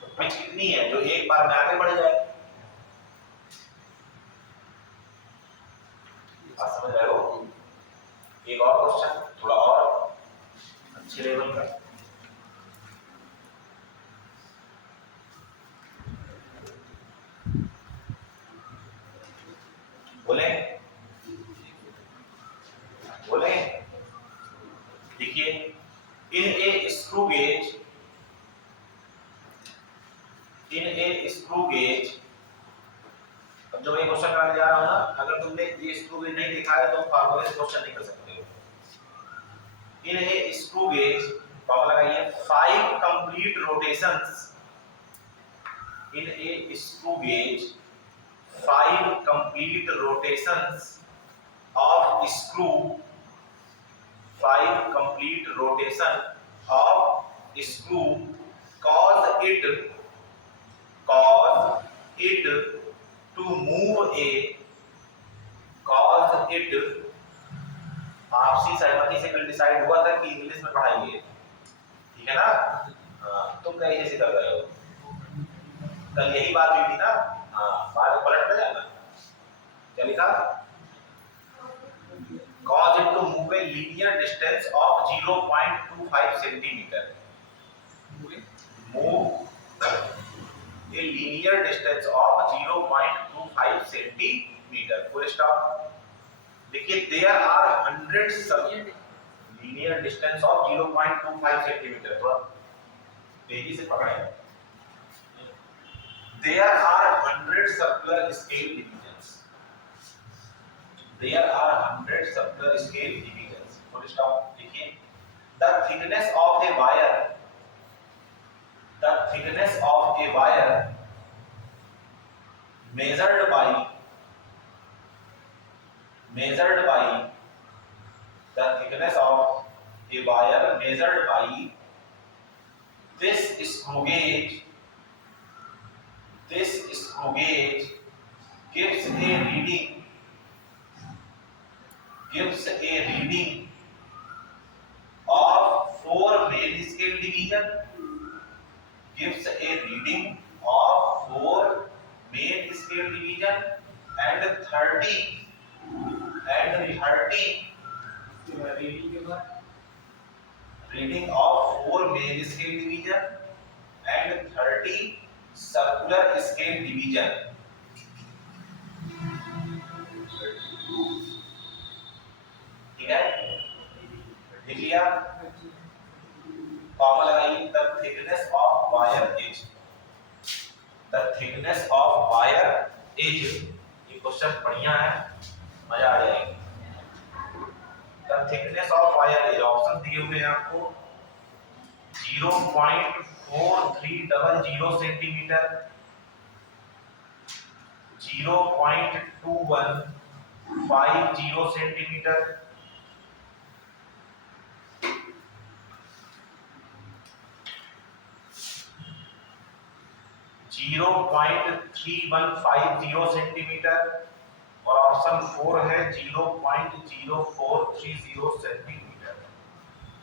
तो पिच कितनी है जो एक बार में आगे बढ़ जाए। बात समझ रहे हो। एक और क्वेश्चन थोड़ा और अच्छे लेवल का, बोले बोले देखिए, इन ए स्क्रू गेज अब जो मैं क्वेश्चन कराने जा रहा हूं ना, अगर तुमने ये स्क्रू गेज नहीं देखा है तो फार्मूले से क्वेश्चन नहीं कर सकते हो। इन ए स्क्रू गेज फॉर्मूला लगाइए, 5 complete rotations in a screw gauge, 5 complete rotations of screw, 5 complete rotation of screw cause it to move a, cause it, आपसी सहमति से कल डिसाइड हुआ था कि इंग्लिश में पढ़ाइए, ठीक है ना। हाँ तुम कहीं जैसे कर रहे हो, कल यही बात हुई थी ना। हाँ बाद में पलट ना जाना। क्या लिखा, cause it to move a linear distance of 0.25 centimeter, move a linear distance of 0.25 centimeter, full stop। देखिए there are hundreds linear distance of 0.25 centimeter, थोड़ा तेजी से पकड़ें। There are 100 circular scale divisions. There are 100 circular scale divisions. Full stop. देखिए, the thickness of a wire measured by the thickness of a wire measured by this screw gauge gives a reading of 4 main scale division, gives a reading of 4 main scale division and 30 reading of 4 main scale division and 30 circular scale division। ठीक है, लिख लिया। Formula लगाइए, the thickness of wire as, the thickness of wire as. ये question बढ़िया है, मजा आ जाएगा। The thickness of wire as, option दिए हुए हैं आपको, 0.4300 सेंटीमीटर, 0.2150 सेंटीमीटर, 0.3150 सेंटीमीटर और ऑप्शन 4 है 0.0430 सेंटीमीटर।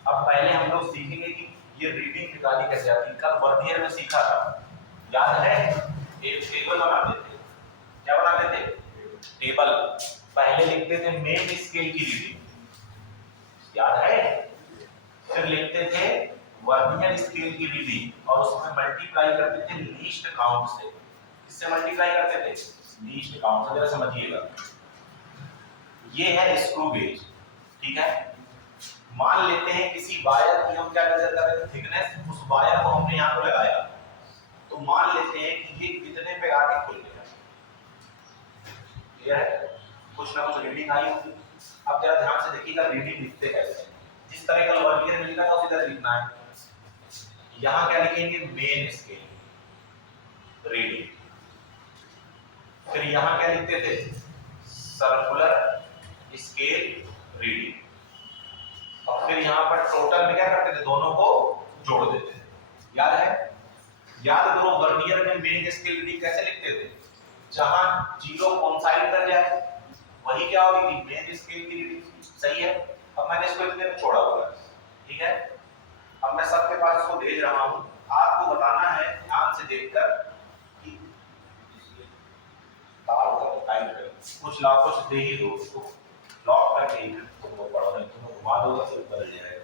अब पहले हम लोग सीखेंगे कि ये रीडिंग निकाली कैसे आती है। कल वर्नियर में सीखा था, याद है, एक टेबल बनाते थे। क्या बनाते थे, लिखते थे मेन स्केल की रीडिंग, याद है? फिर लिखते थे वर्नियर स्केल की रीडिंग और उसमें मल्टीप्लाई करते थे लीस्ट काउंट से। किससे मल्टीप्लाई करते थे? लीस्ट काउंट से। जरा समझिएगा, ये है स्क्रू गेज, ठीक है। मान लेते हैं किसी वायर की हम क्या मेजर कर रहे थे? थिकनेस। उस वायर को हमने यहाँ पे लगाया, तो मान लेते हैं कि ये कितने पे आके खुल गया। क्लियर है? कुछ ना कुछ रीडिंग आई होगी। अब जरा ध्यान से देखिएगा रीडिंग लिखते कैसे हैं। जिस तरह का वर्नियर मिलेगा तो उसी तरह लिखना है। यहाँ क्या लिखेंगे? Main scale reading. फिर यहाँ क्या लिखते थे? Circular scale reading. और फिर यहाँ पर टोटल में क्या करते थे? दोनों को जोड़ देते थे। याद है? याद करो वर्नियर में मेन स्केल रीडिंग कैसे लिखते थे? जहां जीरो कोइंसाइड कर जाए वही क्या होगी? मेन स्केल की रीडिंग। सही है? अब मैंने इसको इतने में छोड़ा हुआ है, ठीक है। अब मैं सबके पास इसको भेज रहा हूं, आपको बताना है ध्यान से देखकर कि तार को टाइट कर कुछ लॉक कुछ दे ही दो, उसको लॉक करके ही वो पढ़ो, नहीं तो घुमा दोगे तो बदल जाएगा।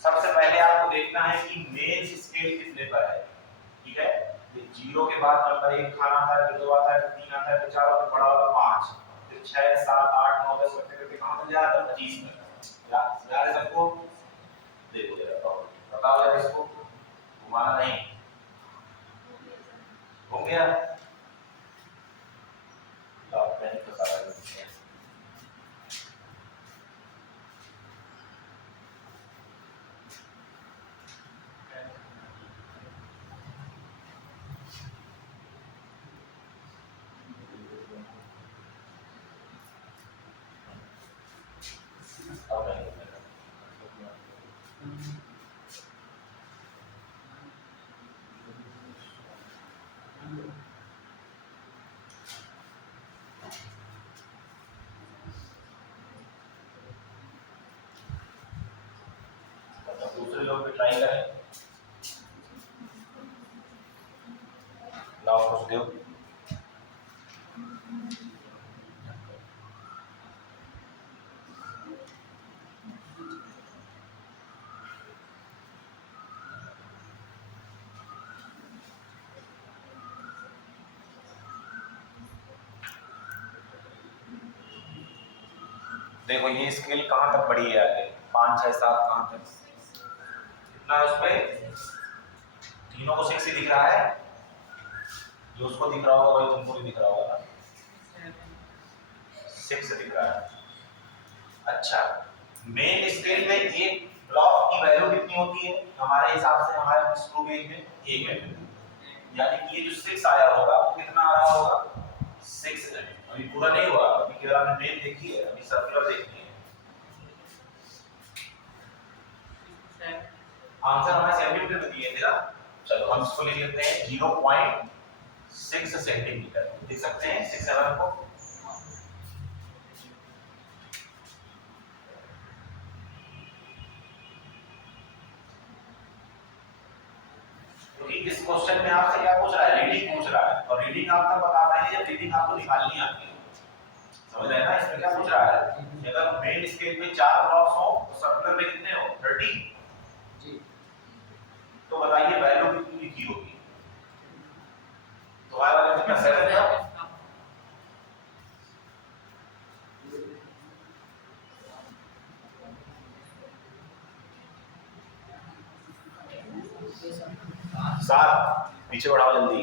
सबसे पहले आपको देखना है कि मेन स्केल कितने पर है, ठीक है। ये जीरो के बाद नंबर 1 खाना आता है, फिर 2 आता है, फिर 3 आता है, फिर 4 और बड़ा वाला 5, फिर 6 7 8 9 10 करके कहां तक जाता है? 25 तक। याद है सबको? देखो जरा बताओ जरा, इसको घुमाना नहीं। हो गया? आप पेन तो सारा लिख दिया। दूसरे लोग भी ट्राई करें, लाओ कुछ दो। देखो ये स्केल कहां तक बढ़ी है आगे? 5 6 7 कहां तक? कितना है उसमें? तीनों को 6 ही दिख रहा है। जो उसको दिख रहा होगा वही तुमको भी दिख रहा होगा ना। 6 दिख रहा है। अच्छा, मेन स्केल में एक ब्लॉक की वैल्यू कितनी होती है? हमारे हिसाब से हमारे स्क्रू गेज में 1 है, यानी कि ये जो 6 आया होगा वो कितना आ रहा होगा? 6 है। अभी पूरा नहीं हुआ, अभी केवल हमने मेन देखी है, अभी सर्कुलर देखनी है। आंसर हमें सेंटीमीटर में दिए थे ना। चलो हम इसको लिख लेते हैं 0.6 सेंटीमीटर। लिख सकते हैं 6 mm को। क्योंकि इस क्वेश्चन में आपसे क्या पूछ रहा है? रीडिंग पूछ रहा है, और रीडिंग आप तब बता पाएंगे जब रीडिंग आपको निकालनी आती है। समझ रहे हैं ना? इसमें क्या पूछ रहा है? अगर मेन स्केल में 4 ब्लॉक्स हो तो सर्कुलर में कितने हो? 30 जी। तो बताइए वैल्यू कितनी लिखी होगी? तो हमारे वाले कितना 7 है। सात पीछे बढ़ाओ जल्दी।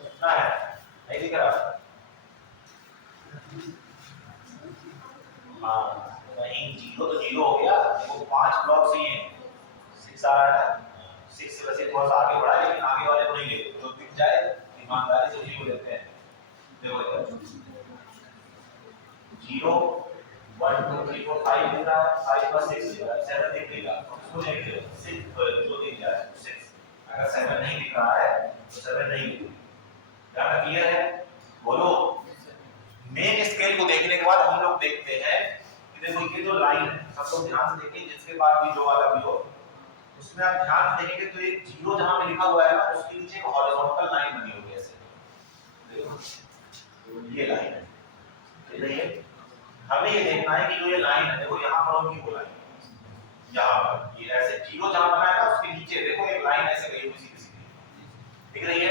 कितना है? नहीं दिख रहा? हाँ नहीं, जीरो तो जीरो हो गया। वो 5 ब्लॉक ही हैं, 6 आ रहा है ना। 6 से वैसे थोड़ा सा आगे बढ़ा, लेकिन आगे वाले को नहीं ले, तो दिख जाए 0 1 2 3 4 5 दिख रहा है, 5 + 6 दिख रहा है, 7 दिख लेगा, उसको नहीं दिख रहा, 6 जो दिख रहा है 6। अगर 7 नहीं दिख रहा है तो 7 नहीं दिख। क्या क्लियर है? बोलो। मेन स्केल को देखने के बाद हम लोग देखते हैं कि देखो ये जो लाइन है, सब लोग ध्यान से देखिए, जिसके बाद भी जो वाला भी हो उसमें आप ध्यान से देखेंगे तो एक 0 जहां पे लिखा हुआ है ना, उसके नीचे एक हॉरिजॉन्टल लाइन बनी हुई है ऐसे, देखो ये लाइन है, ठीक है? हमें ये देखना है कि जो ये लाइन है, देखो यहाँ पर होगी वो लाइन, यहाँ पर ये ऐसे 0 जहां बना है ना उसके नीचे देखो एक लाइन ऐसे गई हुई सीधी, दिख रही है?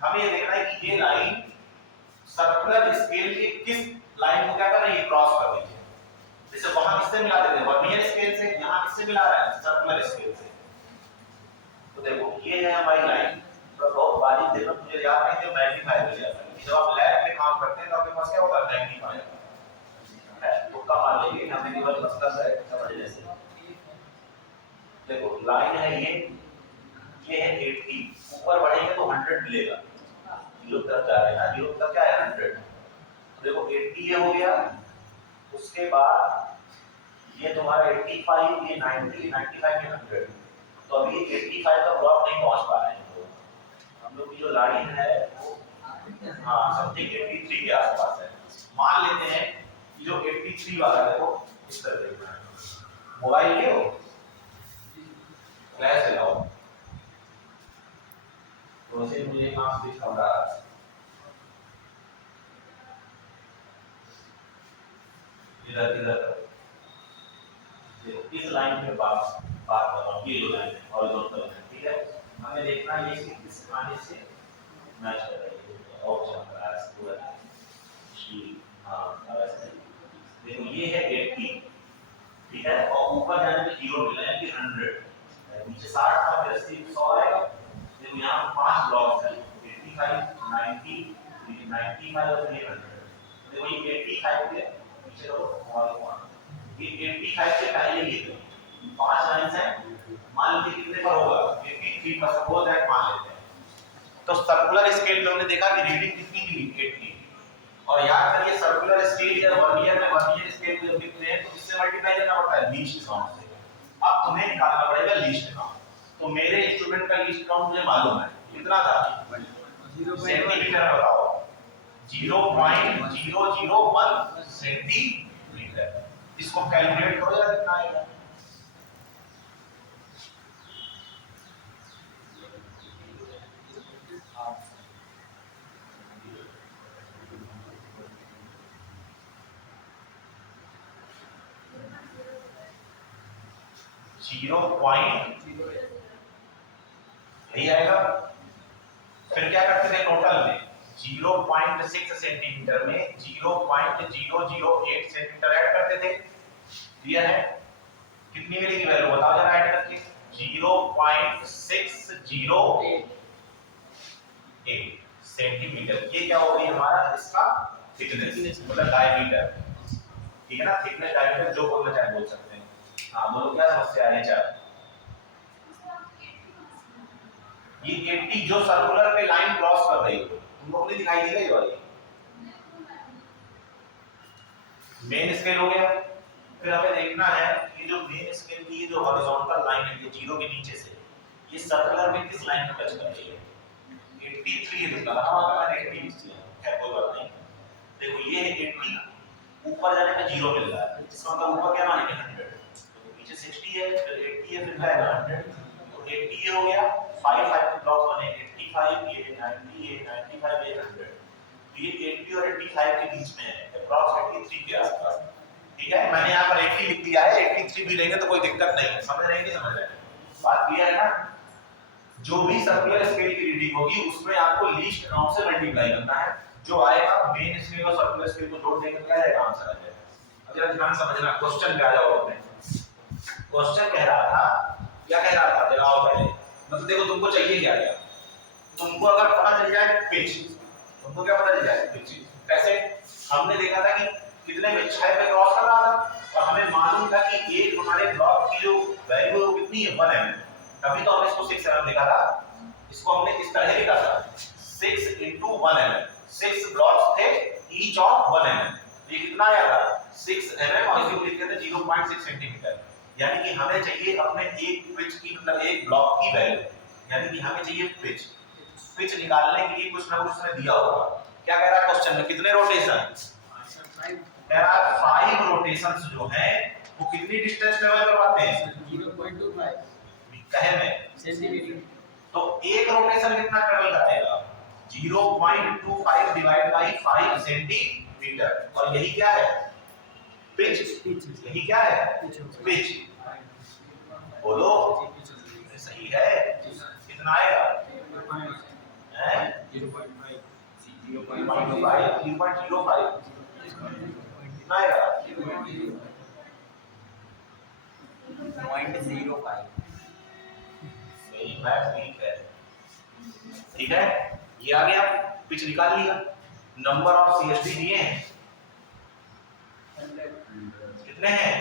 हमें ये देखना है कि ये लाइन सर्कुलर स्केल के किस लाइन को क्या कर रही है, क्रॉस कर रही है। जैसे वहां किससे मिला देते हैं, वर्नियर स्केल से, यहाँ किससे मिला रहा है, सर्कुलर स्केल से। तो देखो ये है हमारी लाइन, तो बहुत बारीक देखो, मुझे याद नहीं कि मैग्नीफायर में लिया था, जब आप लैब में काम करते हैं तो आपके पास क्या होता है, मैग्नीफायर है, तो का मान लेंगे हमने केवल मतलब है समझने से। देखो लाइन है ये है 80, ऊपर बढ़ेंगे तो 100 मिलेगा, 0 तक जा रहे हैं ना, 0 तक क्या है 100। देखो 80 ये हो गया, उसके बाद ये तुम्हारा 85, ये 90, 95 ये 100। तो अभी 85 का ब्लॉक नहीं पहुंच पा रहे हैं, तो हम लोग की जो लाइन है वो समथिंग 83 के आसपास है। मान लेते हैं कि जो 83 वाला है वो इस तरह देखना है। मोबाइल ले हो, फ्लैश लगाओ, तो से मुझे कहां से दिखा रहा है, इधर इस लाइन पे बात कर रहा हूँ, ये जो लाइन है हॉरिजॉन्टल है, ठीक है? हमें देखना है ये किस आने से मैच कर रही है, और चल रहा है पूरा जी। हां ऐसे देखो ये है 80, ठीक है? और ऊपर जाने पे 0 मिला है कि 100, नीचे 60 था, फिर 80 100 आएगा। देखो यहाँ 5 ब्लॉक्स हैं, 85 90 95 और फिर 100। देखो ये 85 के नीचे लो और ये 85 से पहले ये 5 लाइंस हैं, मान लीजिए कितने पर होगा, 83 पर सपोज दैट मान लेते हैं। तो सर्कुलर स्केल में हमने देखा कि रीडिंग कितनी मिली, 80। और याद करिए सर्कुलर स्केल या वर्नियर में वर्नियर स्केल को जब लिखते हैं तो किससे मल्टीप्लाई करना पड़ता है, लीस्ट काउंट से। अब तुम्हें निकालना पड़ेगा लीस्ट काउंट। तो मेरे इंस्ट्रूमेंट का लीस्ट काउंट मुझे मालूम है, कितना था, सेंटीमीटर में बताओ, 0.001 सेंटीमीटर। इसको कैलकुलेट करो जरा कितना आएगा। जीरो पॉइंट यही आएगा। फिर क्या करते थे टोटल में, 0.6 सेंटीमीटर में 0.008 सेंटीमीटर ऐड करते थे, क्लियर है? कितनी मिलेगी वैल्यू बताओ जरा ऐड करके, 0.608 सेंटीमीटर। ये क्या हो गई हमारा, इसका थिकनेस मतलब डायमीटर, ठीक है ना? थिकनेस डायमीटर जो बोलना चाहे बोल सकते हैं। हाँ बोलो क्या समस्या आ रही है? ये 80 जो सर्कुलर पे लाइन क्रॉस कर रही है, तुम लोग ने दिखाई दी ये वाली मेन स्केल हो गया। फिर हमें देखना है कि जो मेन स्केल की ये जो हॉरिजॉन्टल लाइन है ये 0 के नीचे से ये सर्कुलर में किस लाइन को टच कर रही है, 83 है, तो हमारा 80 है, कोई बात नहीं। देखो ये 80 ऊपर जाने पे 0 मिल रहा है, इसका मतलब ऊपर क्या मानेंगे 100, तो नीचे 60 है, फिर 80 है, फिर क्या है 100, तो 80 ये हो गया, 5 के ब्लॉक बने, 85 ये 90 ये 95 ये 100, तो ये 80 और 85 के बीच में है, अप्रॉक्स 83 के आसपास, ठीक है? मैंने यहाँ पर 80 लिख दिया है, 83 भी लेंगे तो कोई दिक्कत नहीं है, समझ रहे हैं कि समझ रहे हैं? बात क्लियर है ना? जो भी सर्कुलर स्केल की रीडिंग होगी उसमें आपको लीस्ट काउंट से मल्टीप्लाई करना है, जो आएगा मेन स्केल और सर्कुलर स्केल को जोड़ देंगे तो क्या आएगा, आंसर आ जाएगा। अब जरा ध्यान समझना, क्वेश्चन पे आ जाओ अपने। क्वेश्चन कह रहा था, क्या कह रहा था, जरा आओ पहले, मतलब देखो तुमको चाहिए क्या, तुमको अगर पता चल जाए पिच, तुमको क्या पता चल जाए पिच, कैसे? हमने देखा था कि कितने में 6 पे क्रॉस कर रहा था और हमें मालूम था कि एक हमारे ब्लॉक की जो वैल्यू है वो कितनी है, 1 mm, तभी तो हमने इसको 6 mm लिखा था। इसको हमने इस तरह लिखा था 6 × 1 mm, 6 ब्लॉक्स थे ईच ऑफ 1 mm, ये कितना आया था 6 mm और इसको लिख देते हैं 0.6 सेंटीमीटर। यानी कि हमें चाहिए अपने एक पिच की मतलब एक ब्लॉक की वैल्यू, यानी कि हमें चाहिए पिच निकालने के लिए कुछ ना कुछ उसने दिया होगा। क्या कह रहा है क्वेश्चन में, कितने रोटेशन कह रहा है 5 रोटेशंस जो हैं वो कितनी डिस्टेंस ट्रेवल करवाते हैं 0.25 कहे में सेंटीमीटर। तो एक रोटेशन कितना ट्रेवल करेगा 0.25 डिवाइड बाय 5 सेंटीमीटर। और यही क्या है पिच, यही क्या है पिच, बोलो सही है। कितना आएगा हैं 0.5 0.05 कितना आएगा 0.05। मेरी मैथ ठीक है, ठीक है। ये आ गया, पिच निकाल लिया। नंबर ऑफ सीएसडी दिए हैं कितने हैं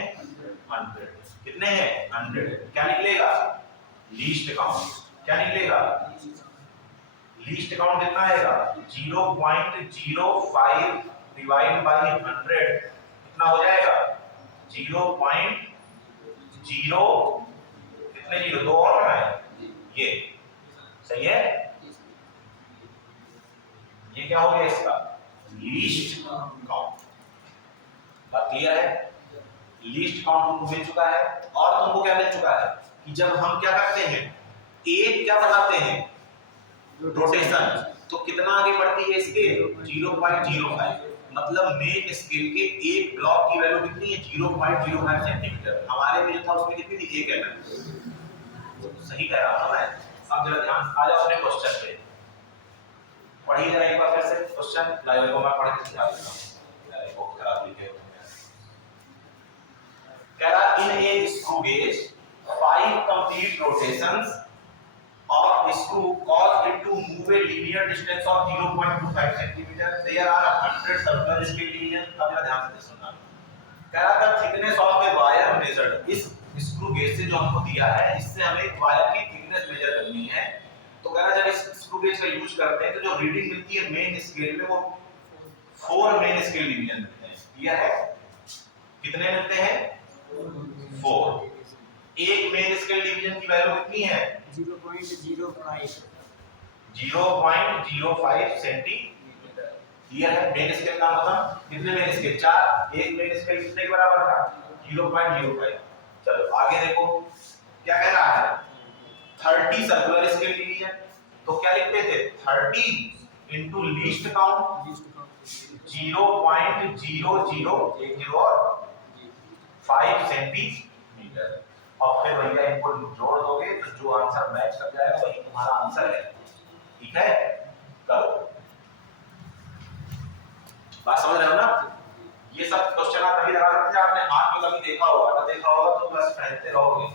100, कितने हैं 100। क्या निकलेगा लीस्ट काउंट, क्या निकलेगा लीस्ट काउंट कितना आएगा 0.05 डिवाइड बाय 100 कितना हो जाएगा 0.0 कितने जीरो, दो और है ये, सही है। ये क्या हो गया इसका लीस्ट काउंट। बात क्लियर है, लीस्ट काउंट तुमको मिल चुका है। और तुमको क्या मिल चुका है कि जब हम क्या करते हैं एक क्या बढ़ाते हैं रोटेशन, तो कितना आगे बढ़ती है इसके 0.05, मतलब मेन स्केल के एक ब्लॉक की वैल्यू कितनी है 0.05 सेंटीमीटर। हमारे में जो था उसमें कितनी थी 1 mm। सही कह रहा हूं मैं। अब जरा ध्यान आ जाओ अपने क्वेश्चन पे, पढ़िए जरा एक बार फिर से क्वेश्चन लाइव को मैं पढ़ के समझा देता हूं। बहुत खराब लिखे हो कह रहा in a screw gauge 5 complete rotations of screw cause it to move a linear distance of 0.25 centimeter. There are 100 circular scale division। अब जरा ध्यान से सुनना। कह रहा था thickness of a wire measured, इस स्क्रू गेज से जो हमको दिया है इससे हमें वायर की थिकनेस मेजर करनी है। तो कह रहा जब इस स्क्रू गेज का यूज करते हैं तो जो रीडिंग मिलती है मेन स्केल में वो 4 मेन स्केल डिवीजन मिलते हैं। क्लियर है, कितने मिलते हैं 4। एक मेन स्केल डिवीजन की वैल्यू कितनी है 0.05 सेंटीमीटर। क्लियर है, मेन स्केल का मतलब कितने मेन स्केल 4, एक मेन स्केल कितने के बराबर था 0.05। चलो आगे देखो क्या कह रहा है 30 सर्कुलर स्केल डिवीजन। तो क्या लिखते थे 30 इनटू लीस्ट काउंट 0.0080 और 5 सेंटीमीटर। और फिर भैया इनको जोड़ दोगे तो जो आंसर मैच कर जाएगा वही तुम्हारा आंसर है। ठीक है, करो। बात समझ रहे हो ना। ये सब क्वेश्चन आप तभी लगा सकते हैं आपने हाथ में कभी देखा होगा, ना देखा होगा तो बस पहनते रहोगे।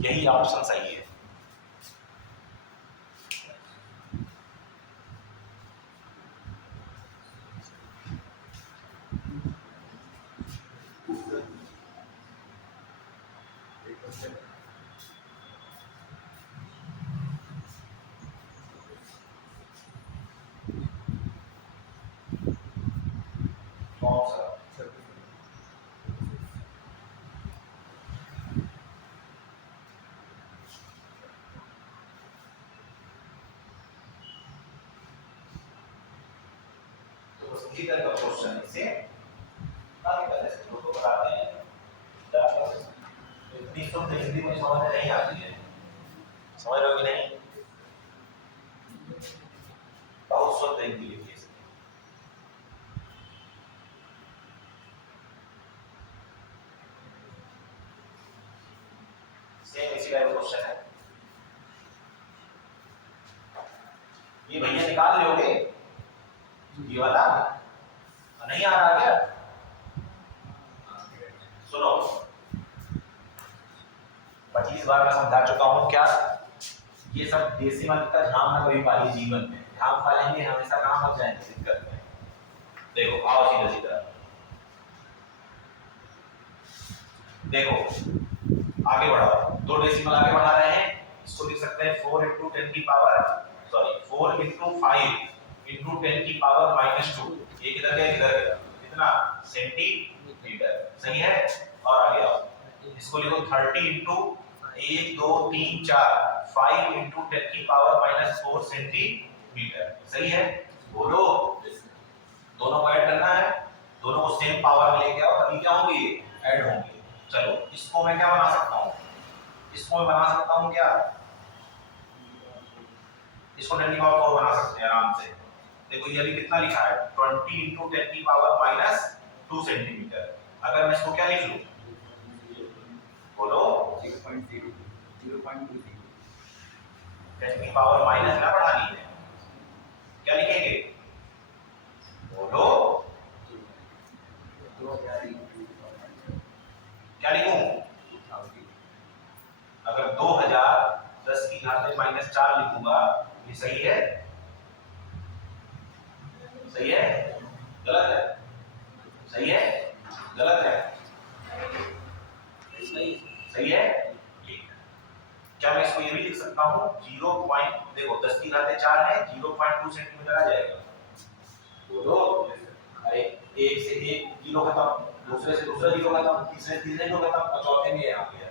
यही ऑप्शन सही है। कौन सा इसी तरह का क्वेश्चन इसे आगे तरह से तो बताते हैं। इतनी शुद्ध हिंदी में समझ में नहीं आती है, समझ रहे हो कि नहीं, बहुत शुद्ध हिंदी लिखी है। यूपीएससी का क्वेश्चन है, ये भैया निकाल लोगे ये वाला, नहीं आ रहा क्या? सुनो 25 बार मैं समझा चुका हूं, क्या ये सब डेसिमल का ध्यान ना कभी पालिए जीवन में, ध्यान पालेंगे हमेशा काम हो जाएंगे दिक्कत में। देखो आओ सीधा सीधा देखो, आगे बढ़ाओ, 2 डेसिमल आगे बढ़ा रहे हैं, इसको लिख सकते हैं 4 into 10 की पावर 4 into 5 into 10 की पावर -2, ये किधर गया किधर गया, कितना सेंटीमीटर, सही है। और आगे आओ, इसको लिखो 30 into 1 2 3 4 5 into 10 की पावर -4 सेंटीमीटर, सही है। बोलो, दोनों को ऐड करना है, दोनों को सेम पावर में लेके आओ, तभी क्या होंगे, ऐड होंगे। चलो इसको मैं क्या बना सकता हूँ, इसको मैं बना सकता हूँ क्या, इसको 10 की पावर 4 बना सकते हैं आराम से। देखो ये अभी कितना लिखा है 20 into 10 की पावर -2 सेंटीमीटर, अगर मैं इसको क्या लिख लूं, बोलो 0.20 10 की पावर माइनस ना बढ़ानी है, क्या लिखेंगे, बोलो 2000 क्या लिखूं, अगर 2010 की घात में -4 लिखूंगा ये सही है, सही है गलत है, सही है गलत है, सही है। क्या मैं इसको ये भी लिख सकता हूँ 0 पॉइंट, देखो 10 की घात 4 है, 0.2 सेंटीमीटर आ जाएगा, बोलो अरे एक से एक जीरो खत्म, दूसरे से दूसरा जीरो खत्म, तीसरे तीसरे जीरो खत्म, और चौथे में ये आ गया,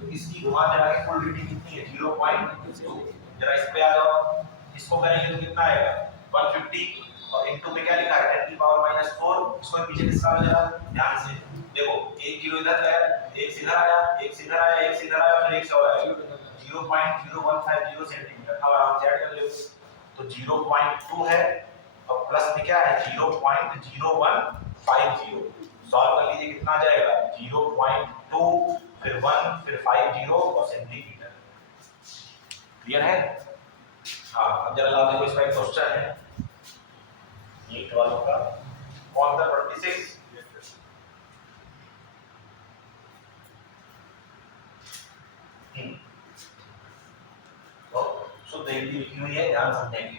तो इसकी घुमा चला के कुल रीडिंग कितनी है 0.2। जरा इस पे आ जाओ, इसको करेंगे तो कितना आएगा 150, और इनटू में क्या लिखा है 10 की पावर -4, इसको पीछे किसका है जरा ध्यान से देखो, एक जीरो इधर गया, एक सीधा आया, एक सीधा आया, एक सीधा आया, फिर एक से और आया, 0.0150 सेंटीमीटर, अब आराम से ऐड कर लो, तो 0.2 है और प्लस में क्या है 0.0150, सॉल्व कर लीजिए कितना आ जाएगा 0.2 फिर 1 फिर 50 और सेंटीमीटर, क्लियर है। हाँ अब जरा लाओ, देखो इसका एक क्वेश्चन है नीट वालों का, कौन सा 26, तो शुद्ध हिंदी लिखी हुई है, ध्यान समझेंगे।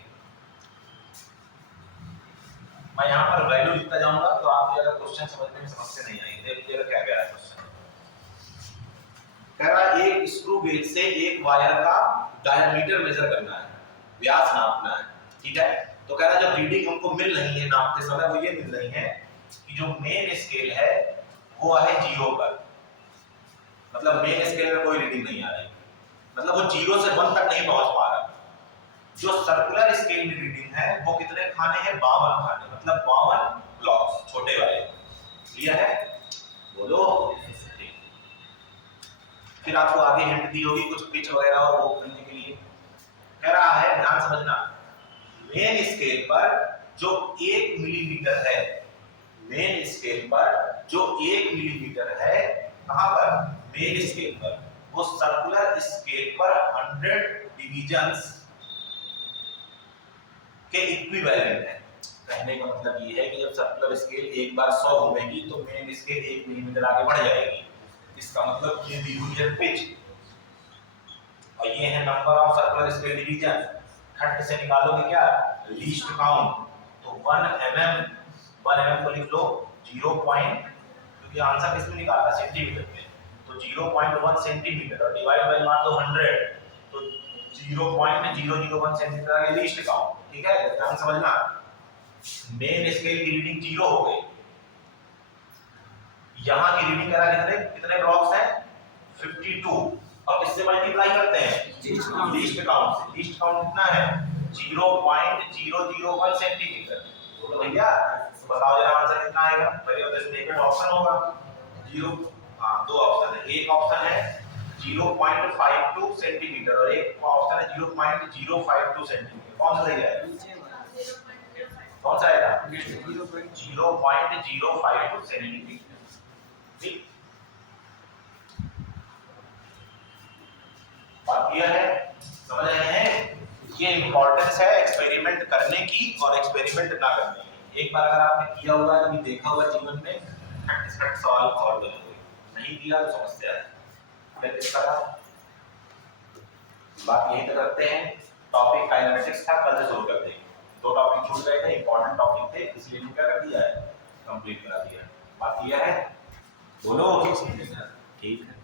मैं यहाँ पर वैल्यू लिखता जाऊंगा तो आपको अगर क्वेश्चन समझने में समस्या नहीं आएगी। देखिएगा क्या कह रहा है क्वेश्चन, कह रहा है एक स्क्रू गेज से एक वायर का डायमीटर मेजर करना है, व्यास नापना है, ठीक है। तो कह रहा है जब रीडिंग हमको मिल रही है नापते समय, वो ये मिल रही है कि जो मेन स्केल है वो है 0 पर, मतलब मेन स्केल में कोई रीडिंग नहीं आ रही, मतलब वो 0 से 1 तक नहीं पहुंच पा रहा। जो सर्कुलर स्केल में रीडिंग है वो कितने खाने हैं 52 खाने, मतलब 52 ब्लॉक्स छोटे वाले, क्लियर है, बोलो। फिर आपको आगे हिंट दी होगी कुछ पिच वगैरह और वो करने के लिए, कह रहा है ध्यान समझना, मेन स्केल पर जो 1 मिलीमीटर है, मेन स्केल पर जो 1 मिलीमीटर है, कहां पर मेन स्केल पर, वो सर्कुलर स्केल पर 100 डिवीजन्स के इक्विवेलेंट है। कहने का मतलब ये है कि जब सर्कुलर स्केल एक बार 100 घूमेगी तो मेन स्केल 1 मिलीमीटर आगे बढ़ जाएगी, इसका मतलब ये दी हुई है पिच, और ये है number of circular scale division. खंड से निकालोगे क्या लीस्ट काउंट, तो 1 mm को लिख लो 0 पॉइंट, क्योंकि आंसर किसमें निकाला सेंटीमीटर में, तो 0.1 सेंटीमीटर और डिवाइड बाय मार दो 100, तो 0.001 सेंटीमीटर आगे लीस्ट काउंट, ठीक है। ध्यान समझना, मेन स्केल की रीडिंग 0 हो गई, यहां की रीडिंग करा कितने कितने ब्लॉक्स हैं 52, और किससे मल्टीप्लाई करते हैं लीस्ट काउंट से, लीस्ट काउंट कितना है 0.001 सेंटीमीटर, बोलो भैया बताओ जरा आंसर कितना आएगा, पहले तो इसमें एक ऑप्शन होगा 0, हां दो ऑप्शन है, एक ऑप्शन है 0.52 सेंटीमीटर और एक ऑप्शन है 0.052 सेंटीमीटर, कौन सा सही है, कौन सा आएगा 0.052 सेंटीमीटर, ठीक। क्लियर है? समझ रहे हैं? ये इंपॉर्टेंस है एक्सपेरिमेंट करने की और एक्सपेरिमेंट ना करने की। एक बार अगर आपने किया हुआ है, कभी देखा हुआ जीवन में, फट सवाल सॉल्व कर लोगे, नहीं किया तो समस्या है। फिर इस तरह बात यही तक रखते हैं। टॉपिक काइनेमेटिक्स था, कल से शुरू कर देंगे। 2 टॉपिक छूट गए थे, इंपॉर्टेंट टॉपिक थे, इसलिए क्या कर दिया है, कंप्लीट करा दिया। बात क्लियर है? बोलो। ठीक है।